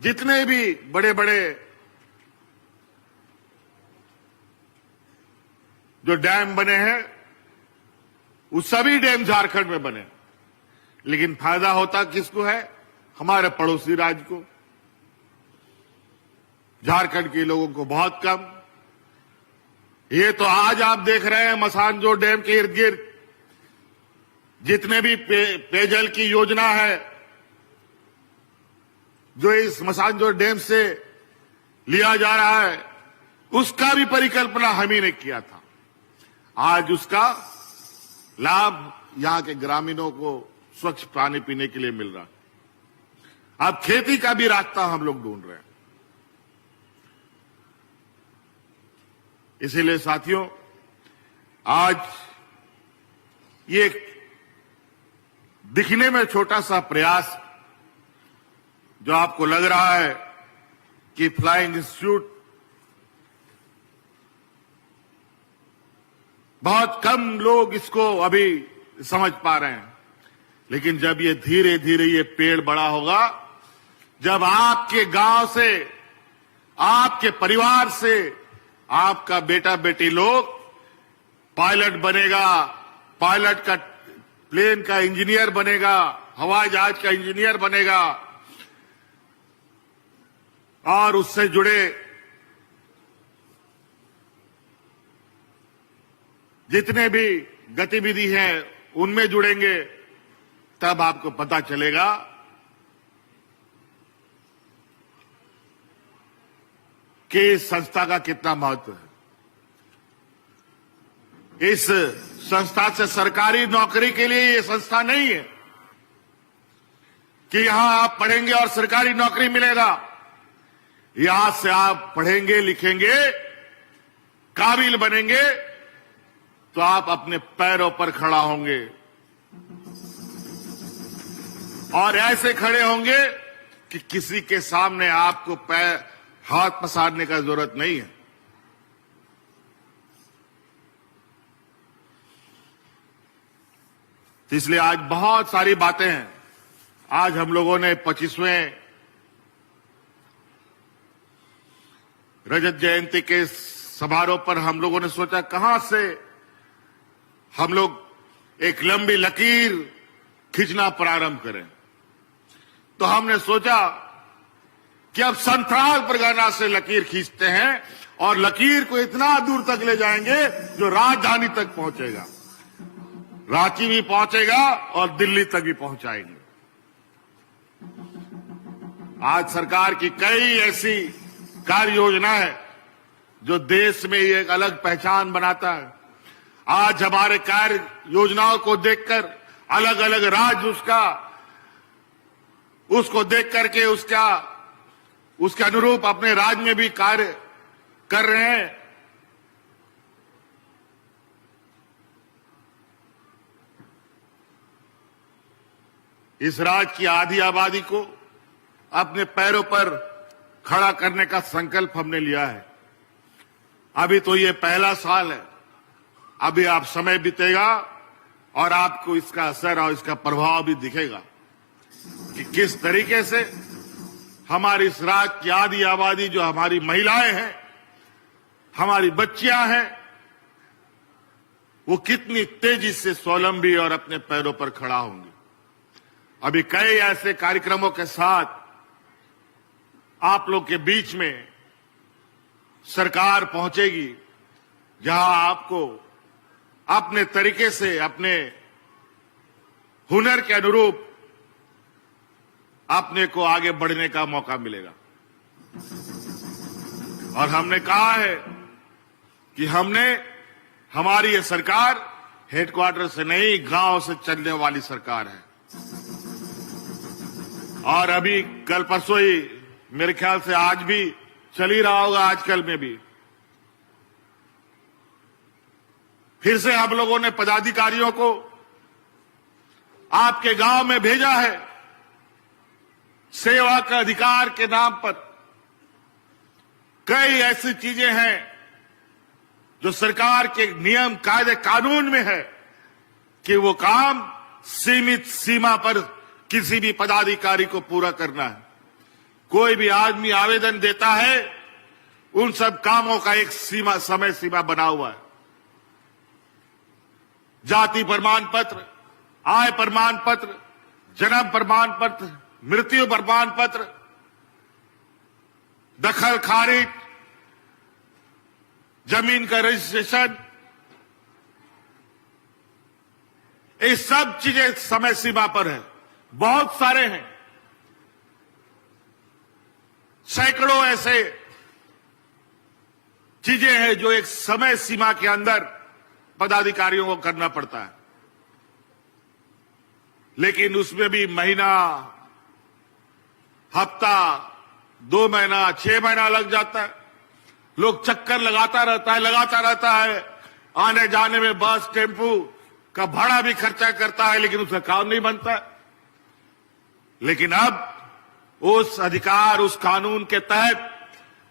जितने भी बड़े बड़े जो डैम बने हैं वो सभी डैम झारखंड में बने, लेकिन फायदा होता किसको है? हमारे पड़ोसी राज्य को। झारखंड के लोगों को बहुत कम। ये तो आज आप देख रहे हैं मसानजोर डैम के इर्द गिर्द जितने भी पेयजल की योजना है जो इस मसानजोर डैम से लिया जा रहा है, उसका भी परिकल्पना हम ही ने किया था। आज उसका लाभ यहां के ग्रामीणों को स्वच्छ पानी पीने के लिए मिल रहा है। अब खेती का भी रास्ता हम लोग ढूंढ रहे हैं। इसीलिए साथियों, आज ये दिखने में छोटा सा प्रयास जो आपको लग रहा है कि फ्लाइंग इंस्टीट्यूट, बहुत कम लोग इसको अभी समझ पा रहे हैं, लेकिन जब ये धीरे धीरे ये पेड़ बड़ा होगा, जब आपके गांव से, आपके परिवार से आपका बेटा बेटी लोग पायलट बनेगा, पायलट का प्लेन का इंजीनियर बनेगा, हवाई जहाज का इंजीनियर बनेगा, और उससे जुड़े जितने भी गतिविधि हैं उनमें जुड़ेंगे, तब आपको पता चलेगा कि इस संस्था का कितना महत्व है। इस संस्था से सरकारी नौकरी के लिए ये संस्था नहीं है कि यहां आप पढ़ेंगे और सरकारी नौकरी मिलेगा। यहां से आप पढ़ेंगे, लिखेंगे, काबिल बनेंगे, तो आप अपने पैरों पर खड़ा होंगे, और ऐसे खड़े होंगे कि किसी के सामने आपको पैर हाथ पसारने का जरूरत नहीं है। तो इसलिए आज बहुत सारी बातें हैं। आज हम लोगों ने 25वें रजत जयंती के समारोह पर हम लोगों ने सोचा कहां से हम लोग एक लंबी लकीर खींचना प्रारंभ करें। तो हमने सोचा कि अब संथाल परगना से लकीर खींचते हैं, और लकीर को इतना दूर तक ले जाएंगे जो राजधानी तक पहुंचेगा, रांची भी पहुंचेगा और दिल्ली तक भी पहुंचाएंगे। आज सरकार की कई ऐसी कार्य योजना है जो देश में एक अलग पहचान बनाता है। आज हमारे कार्य योजनाओं को देखकर अलग अलग राज्य उसको देख करके उसके अनुरूप अपने राज्य में भी कार्य कर रहे हैं। इस राज्य की आधी आबादी को अपने पैरों पर खड़ा करने का संकल्प हमने लिया है। अभी तो ये पहला साल है, अभी आप समय बीतेगा और आपको इसका असर और इसका प्रभाव भी दिखेगा कि किस तरीके से हमारी इस राज्य की आधी आबादी, जो हमारी महिलाएं हैं, हमारी बच्चियां हैं, वो कितनी तेजी से स्वावलंबी और अपने पैरों पर खड़ा होंगे। अभी कई ऐसे कार्यक्रमों के साथ आप लोग के बीच में सरकार पहुंचेगी जहां आपको अपने तरीके से, अपने हुनर के अनुरूप अपने को आगे बढ़ने का मौका मिलेगा। और हमने कहा है कि हमारी ये सरकार हेडक्वार्टर से नहीं, गांव से चलने वाली सरकार है। और अभी कल परसों ही, मेरे ख्याल से आज भी चल ही रहा होगा, आजकल में भी फिर से हम लोगों ने पदाधिकारियों को आपके गांव में भेजा है। सेवा का अधिकार के नाम पर कई ऐसी चीजें हैं जो सरकार के नियम, कायदे, कानून में है कि वो काम सीमित सीमा पर किसी भी पदाधिकारी को पूरा करना है। कोई भी आदमी आवेदन देता है, उन सब कामों का एक समय सीमा बना हुआ है। जाति प्रमाण पत्र, आय प्रमाण पत्र, जन्म प्रमाण पत्र, मृत्यु प्रमाण पत्र, दखल खारिज, जमीन का रजिस्ट्रेशन, ये सब चीजें समय सीमा पर है, बहुत सारे हैं, सैकड़ों ऐसे चीजें हैं जो एक समय सीमा के अंदर पदाधिकारियों को करना पड़ता है, लेकिन उसमें भी महीना, हफ्ता, 2 महीना, 6 महीना लग जाता है। लोग चक्कर लगाता रहता है, आने जाने में बस टेम्पू का भाड़ा भी खर्चा करता है, लेकिन उसका काम नहीं बनता। लेकिन अब उस अधिकार, उस कानून के तहत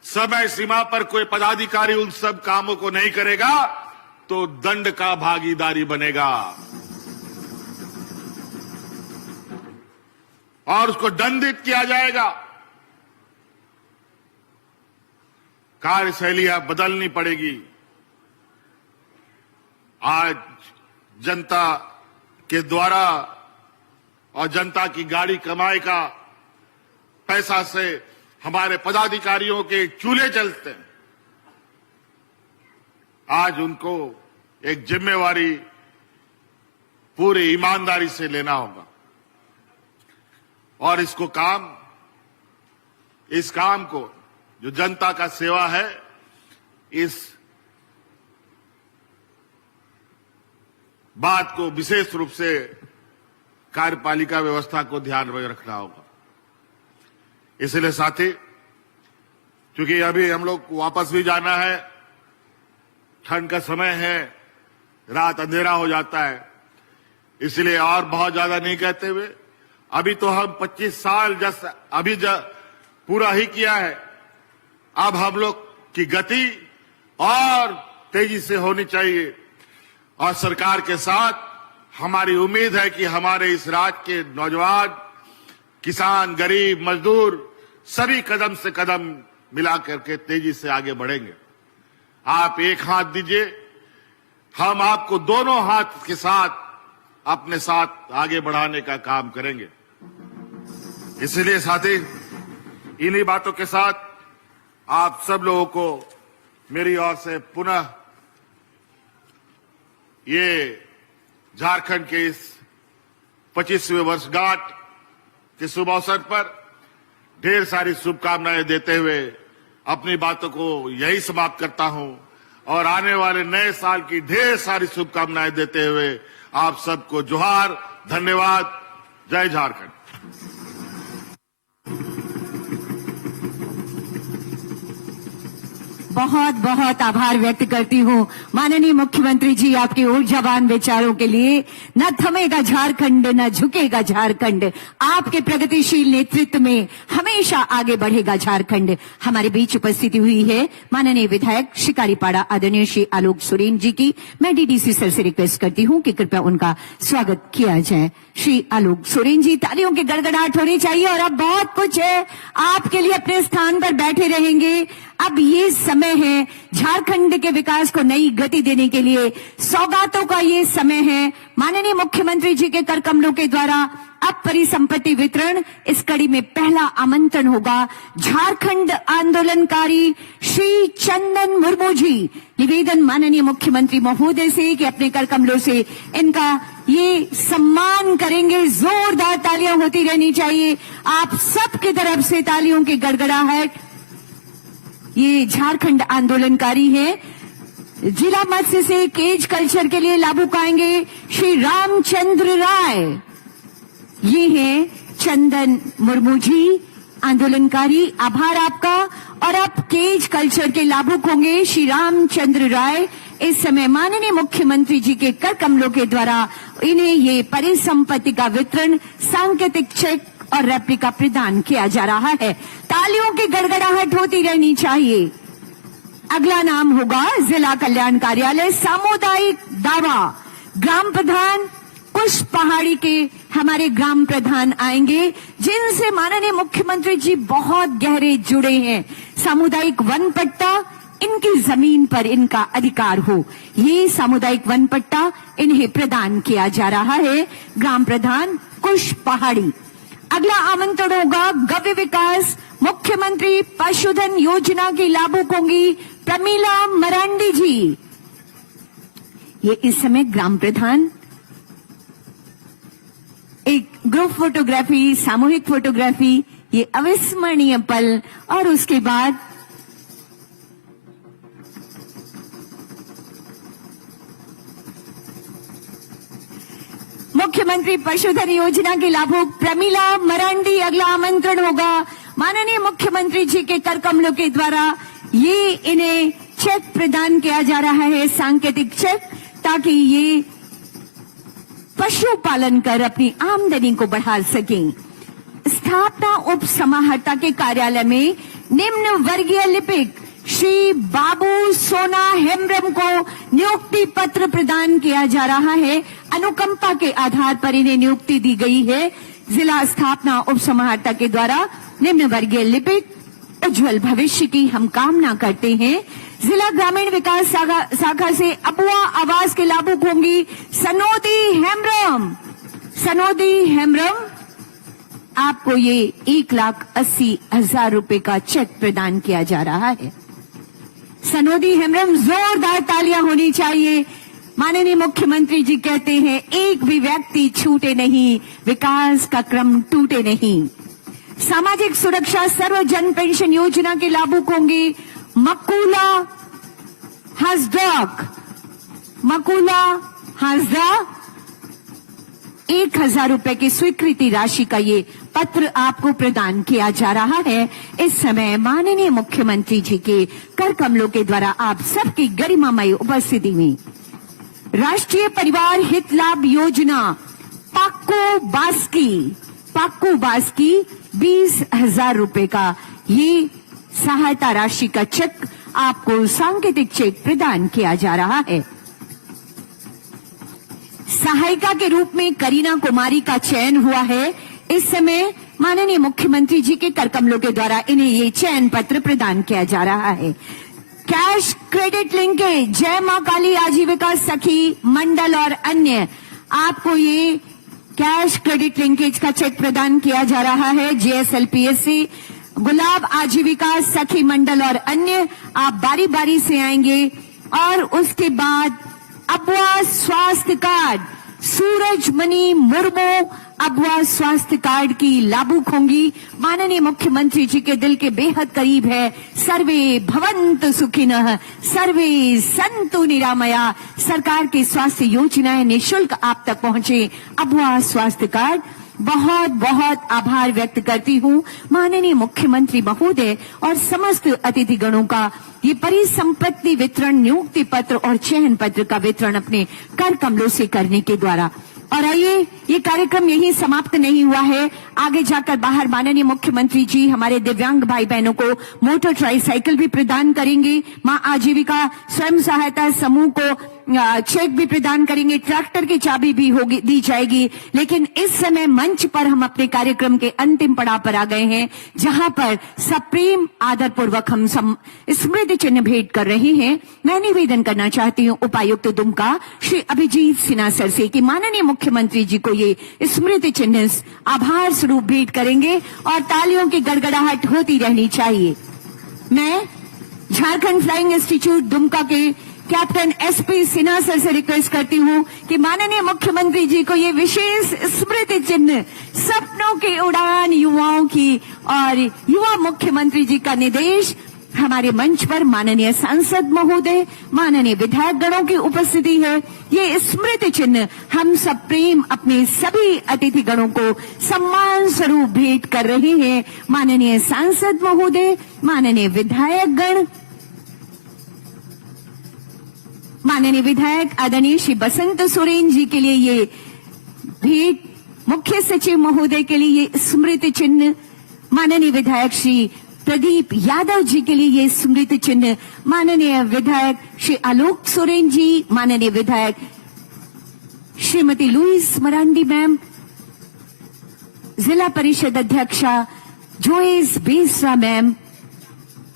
समय सीमा पर कोई पदाधिकारी उन सब कामों को नहीं करेगा तो दंड का भागीदारी बनेगा और उसको दंडित किया जाएगा। कार्यशैली अब बदलनी पड़ेगी। आज जनता के द्वारा और जनता की गाड़ी कमाई का पैसा से हमारे पदाधिकारियों के चूल्हे चलते हैं। आज उनको एक जिम्मेवारी पूरी ईमानदारी से लेना होगा और इस काम को जो जनता का सेवा है, इस बात को विशेष रूप से कार्यपालिका व्यवस्था को ध्यान में रखना होगा। इसलिए साथी, क्योंकि अभी हम लोग वापस भी जाना है, ठंड का समय है, रात अंधेरा हो जाता है, इसलिए और बहुत ज्यादा नहीं कहते हुए, अभी तो हम 25 साल पूरा ही किया है। अब हम लोग की गति और तेजी से होनी चाहिए और सरकार के साथ हमारी उम्मीद है कि हमारे इस राज्य के नौजवान, किसान, गरीब, मजदूर सभी कदम से कदम मिला करके तेजी से आगे बढ़ेंगे। आप एक हाथ दीजिए, हम आपको दोनों हाथ के साथ अपने साथ आगे बढ़ाने का काम करेंगे। इसलिए साथी, इन्हीं बातों के साथ आप सब लोगों को मेरी ओर से पुनः ये झारखंड के इस 25वें वर्षगांठ के शुभ अवसर पर ढेर सारी शुभकामनाएं देते हुए अपनी बातों को यही समाप्त करता हूं और आने वाले नए साल की ढेर सारी शुभकामनाएं देते हुए आप सबको जोहार, धन्यवाद, जय झारखंड। बहुत बहुत आभार व्यक्त करती हूँ माननीय मुख्यमंत्री जी, आपके ऊर्जावान विचारों के लिए। न थमेगा झारखंड, न झुकेगा झारखंड, आपके प्रगतिशील नेतृत्व में हमेशा आगे बढ़ेगा झारखंड। हमारे बीच उपस्थिति हुई है माननीय विधायक शिकारीपाड़ा आदरणीय श्री आलोक सोरेन जी की। मैं डीडीसी सर से रिक्वेस्ट करती हूँ कि कृपया उनका स्वागत किया जाए। श्री आलोक सोरेन जी, तालियों की गड़गड़ाहट होनी चाहिए। और अब बहुत कुछ है, आपके लिए अपने स्थान पर बैठे रहेंगे। अब ये समय है झारखंड के विकास को नई गति देने के लिए, सौगातों का ये समय है। माननीय मुख्यमंत्री जी के कर कमलों के द्वारा अब परिसंपत्ति वितरण, इस कड़ी में पहला आमंत्रण होगा झारखंड आंदोलनकारी श्री चंदन मुर्मू जी। निवेदन माननीय मुख्यमंत्री महोदय से कि अपने कर कमलों से इनका ये सम्मान करेंगे। जोरदार तालियां होती रहनी चाहिए आप सबकी तरफ से, तालियों की गड़गड़ाहट। ये झारखंड आंदोलनकारी है। जिला मत्स्य से केज कल्चर के लिए लाभुक आएंगे श्री रामचंद्र राय। ये है चंदन मुर्मू जी, आंदोलनकारी। आभार आपका। और अब केज कल्चर के लाभुक होंगे श्री रामचंद्र राय। इस समय माननीय मुख्यमंत्री जी के कर कमलों के द्वारा इन्हें ये परिसंपत्ति का वितरण, सांकेतिक चेक और रेप्लिका प्रदान किया जा रहा है। तालियों की गड़गड़ाहट होती रहनी चाहिए। अगला नाम होगा जिला कल्याण कार्यालय सामुदायिक दावा। ग्राम प्रधान कुश पहाड़ी के हमारे ग्राम प्रधान आएंगे, जिनसे माननीय मुख्यमंत्री जी बहुत गहरे जुड़े हैं। सामुदायिक वन पट्टा, इनकी जमीन पर इनका अधिकार हो, ये सामुदायिक वन पट्टा इन्हें प्रदान किया जा रहा है। ग्राम प्रधान कुश पहाड़ी। अगला आमंत्रण होगा गव्य विकास, मुख्यमंत्री पशुधन योजना की लाभुक होंगी प्रमीला मरांडी जी। ये इस समय ग्राम प्रधान ग्रुप फोटोग्राफी, सामूहिक फोटोग्राफी, ये अविस्मरणीय पल। और उसके बाद मुख्यमंत्री पशुधन योजना के लाभुक प्रमीला मरांडी, अगला आमंत्रण होगा माननीय मुख्यमंत्री जी के कर कमलों के द्वारा। ये इन्हें चेक प्रदान किया जा रहा है, सांकेतिक चेक, ताकि ये पशुपालन कर अपनी आमदनी को बढ़ा सकें। स्थापना उप समाहर्ता के कार्यालय में निम्न वर्गीय लिपिक श्री बाबू सोना हेम्ब्रम को नियुक्ति पत्र प्रदान किया जा रहा है। अनुकंपा के आधार पर इन्हें नियुक्ति दी गई है। जिला स्थापना उप समाहर्ता के द्वारा निम्न वर्गीय लिपिक उज्जवल भविष्य की हम कामना करते हैं। जिला ग्रामीण विकास शाखा से अबुआ आवास के लाभुक होंगी सनोदी हेम्ब्रम। सनोदी हेम्ब्रम, आपको ये 1,80,000 रुपए का चेक प्रदान किया जा रहा है। सनोदी हेम्ब्रम, जोरदार तालियां होनी चाहिए। माननीय मुख्यमंत्री जी कहते हैं एक भी व्यक्ति छूटे नहीं, विकास का क्रम टूटे नहीं। सामाजिक सुरक्षा सर्वजन पेंशन योजना के लाभुक होंगे मकूला हसदा। मकूला हसदा, 1,000 रुपए की स्वीकृति राशि का ये पत्र आपको प्रदान किया जा रहा है। इस समय माननीय मुख्यमंत्री जी के कर कमलों के द्वारा आप सबकी गरिमामय उपस्थिति में राष्ट्रीय परिवार हित लाभ योजना पाक्को बास्की 20,000 रुपए का ये सहायता राशि का चेक आपको सांकेतिक चेक प्रदान किया जा रहा है। सहायिका के रूप में करीना कुमारी का चयन हुआ है। इस समय माननीय मुख्यमंत्री जी के कर कमलों के द्वारा इन्हें ये चयन पत्र प्रदान किया जा रहा है। कैश क्रेडिट लिंकेज जय मां काली आजीविका सखी मंडल और अन्य, आपको ये कैश क्रेडिट लिंकेज का चेक प्रदान किया जा रहा है। JSLPSC गुलाब आजीविका सखी मंडल और अन्य, आप बारी बारी से आएंगे। और उसके बाद अबुआ स्वास्थ्य कार्ड सूरजमणि मुर्मू, अबुआ स्वास्थ्य कार्ड की लाभुक होंगी। माननीय मुख्यमंत्री जी के दिल के बेहद करीब है। सर्वे भवन्तु सुखिनः, सर्वे सन्तु निरामया। सरकार की स्वास्थ्य योजनाएं निःशुल्क आप तक पहुंचे। अबुआ स्वास्थ्य कार्ड, बहुत बहुत आभार व्यक्त करती हूँ माननीय मुख्यमंत्री महोदय और समस्त अतिथिगणों का। ये परिसंपत्ति वितरण, नियुक्ति पत्र और चयन पत्र का वितरण अपने कर कमलों से करने के द्वारा। और आइए, ये कार्यक्रम यहीं समाप्त नहीं हुआ है। आगे जाकर बाहर माननीय मुख्यमंत्री जी हमारे दिव्यांग भाई बहनों को मोटर ट्राईसाइकिल भी प्रदान करेंगे। मां आजीविका स्वयं सहायता समूह को चेक भी प्रदान करेंगे। ट्रैक्टर की चाबी भी होगी, दी जाएगी। लेकिन इस समय मंच पर हम अपने कार्यक्रम के अंतिम पड़ाव पर आ गए हैं, जहां पर सप्रेम आदर पूर्वक हम स्मृति चिन्ह भेंट कर रहे हैं। मैं निवेदन करना चाहती हूं उपायुक्त दुमका श्री अभिजीत सिन्हा सर से कि माननीय मुख्यमंत्री जी को ये स्मृति चिन्ह आभार स्वरूप भेंट करेंगे और तालियों की गड़गड़ाहट होती रहनी चाहिए। मैं झारखंड फ्लाइंग इंस्टीट्यूट दुमका के कैप्टन SP सिन्हा सर से रिक्वेस्ट करती हूं कि माननीय मुख्यमंत्री जी को ये विशेष स्मृति चिन्ह सपनों की उड़ान युवाओं की और युवा मुख्यमंत्री जी का निर्देश हमारे मंच पर माननीय सांसद महोदय, माननीय विधायक गणों की उपस्थिति है। ये स्मृति चिन्ह हम सब प्रेम अपने सभी अतिथि गणों को सम्मान स्वरूप भेंट कर रहे हैं। माननीय सांसद महोदय, माननीय विधायक गण, माननीय विधायक आदरणीय श्री बसंत सोरेन जी के लिए ये भेंट, मुख्य सचिव महोदय के लिए ये स्मृति चिन्ह, माननीय विधायक श्री प्रदीप यादव जी के लिए ये स्मृति चिन्ह, माननीय विधायक श्री आलोक सोरेन जी, माननीय विधायक श्रीमती लुईस मरांडी मैम, जिला परिषद अध्यक्षा जोइस बेसरा मैम,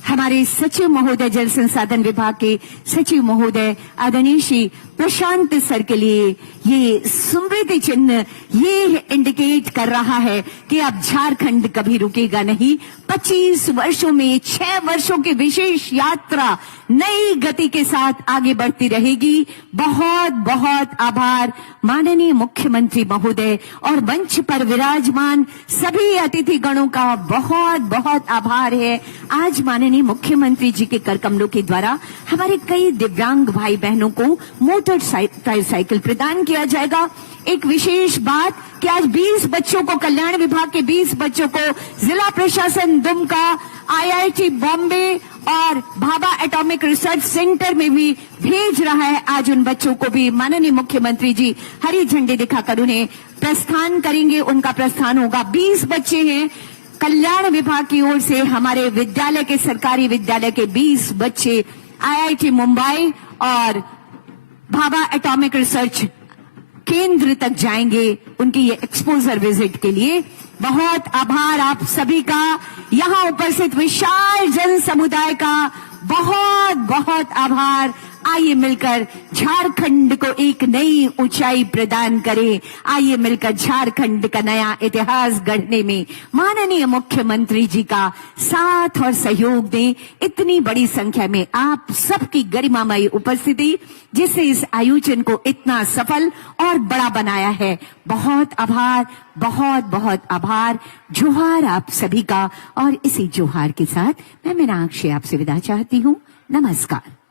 हमारे सचिव महोदय जल संसाधन विभाग के सचिव महोदय आदरणीय श्री प्रशांत सर के लिए ये स्मृति चिन्ह ये इंडिकेट कर रहा है कि अब झारखंड कभी रुकेगा नहीं। 25 वर्षों में 6 वर्षों की विशेष यात्रा नई गति के साथ आगे बढ़ती रहेगी। बहुत बहुत आभार माननीय मुख्यमंत्री महोदय और मंच पर विराजमान सभी अतिथि गणों का बहुत बहुत आभार है। आज माननीय मुख्यमंत्री जी के कर कमलों के द्वारा हमारे कई दिव्यांग भाई बहनों को मोटरसाइकिल प्रदान किया जाएगा। एक विशेष बात कि आज 20 बच्चों को कल्याण विभाग के 20 बच्चों को जिला प्रशासन दुमका, IIT बॉम्बे और भाभा एटॉमिक रिसर्च सेंटर में भी भेज रहा है। आज उन बच्चों को भी माननीय मुख्यमंत्री जी हरी झंडी दिखाकर उन्हें प्रस्थान करेंगे। उनका प्रस्थान होगा। 20 बच्चे हैं कल्याण विभाग की ओर से हमारे विद्यालय के सरकारी विद्यालय के 20 बच्चे IIT मुंबई और भाभा एटॉमिक रिसर्च केंद्र तक जाएंगे उनकी ये एक्सपोजर विजिट के लिए। बहुत आभार आप सभी का, यहाँ उपस्थित विशाल जन समुदाय का बहुत बहुत आभार। आइए मिलकर झारखंड को एक नई ऊंचाई प्रदान करें। आइए मिलकर झारखंड का नया इतिहास गढ़ने में माननीय मुख्यमंत्री जी का साथ और सहयोग दें। इतनी बड़ी संख्या में आप सबकी गरिमामयी उपस्थिति जिससे इस आयोजन को इतना सफल और बड़ा बनाया है। बहुत आभार, बहुत बहुत आभार। जोहार आप सभी का। और इसी जोहार के साथ मैं मीनाक्षी आपसे विदा चाहती हूँ। नमस्कार।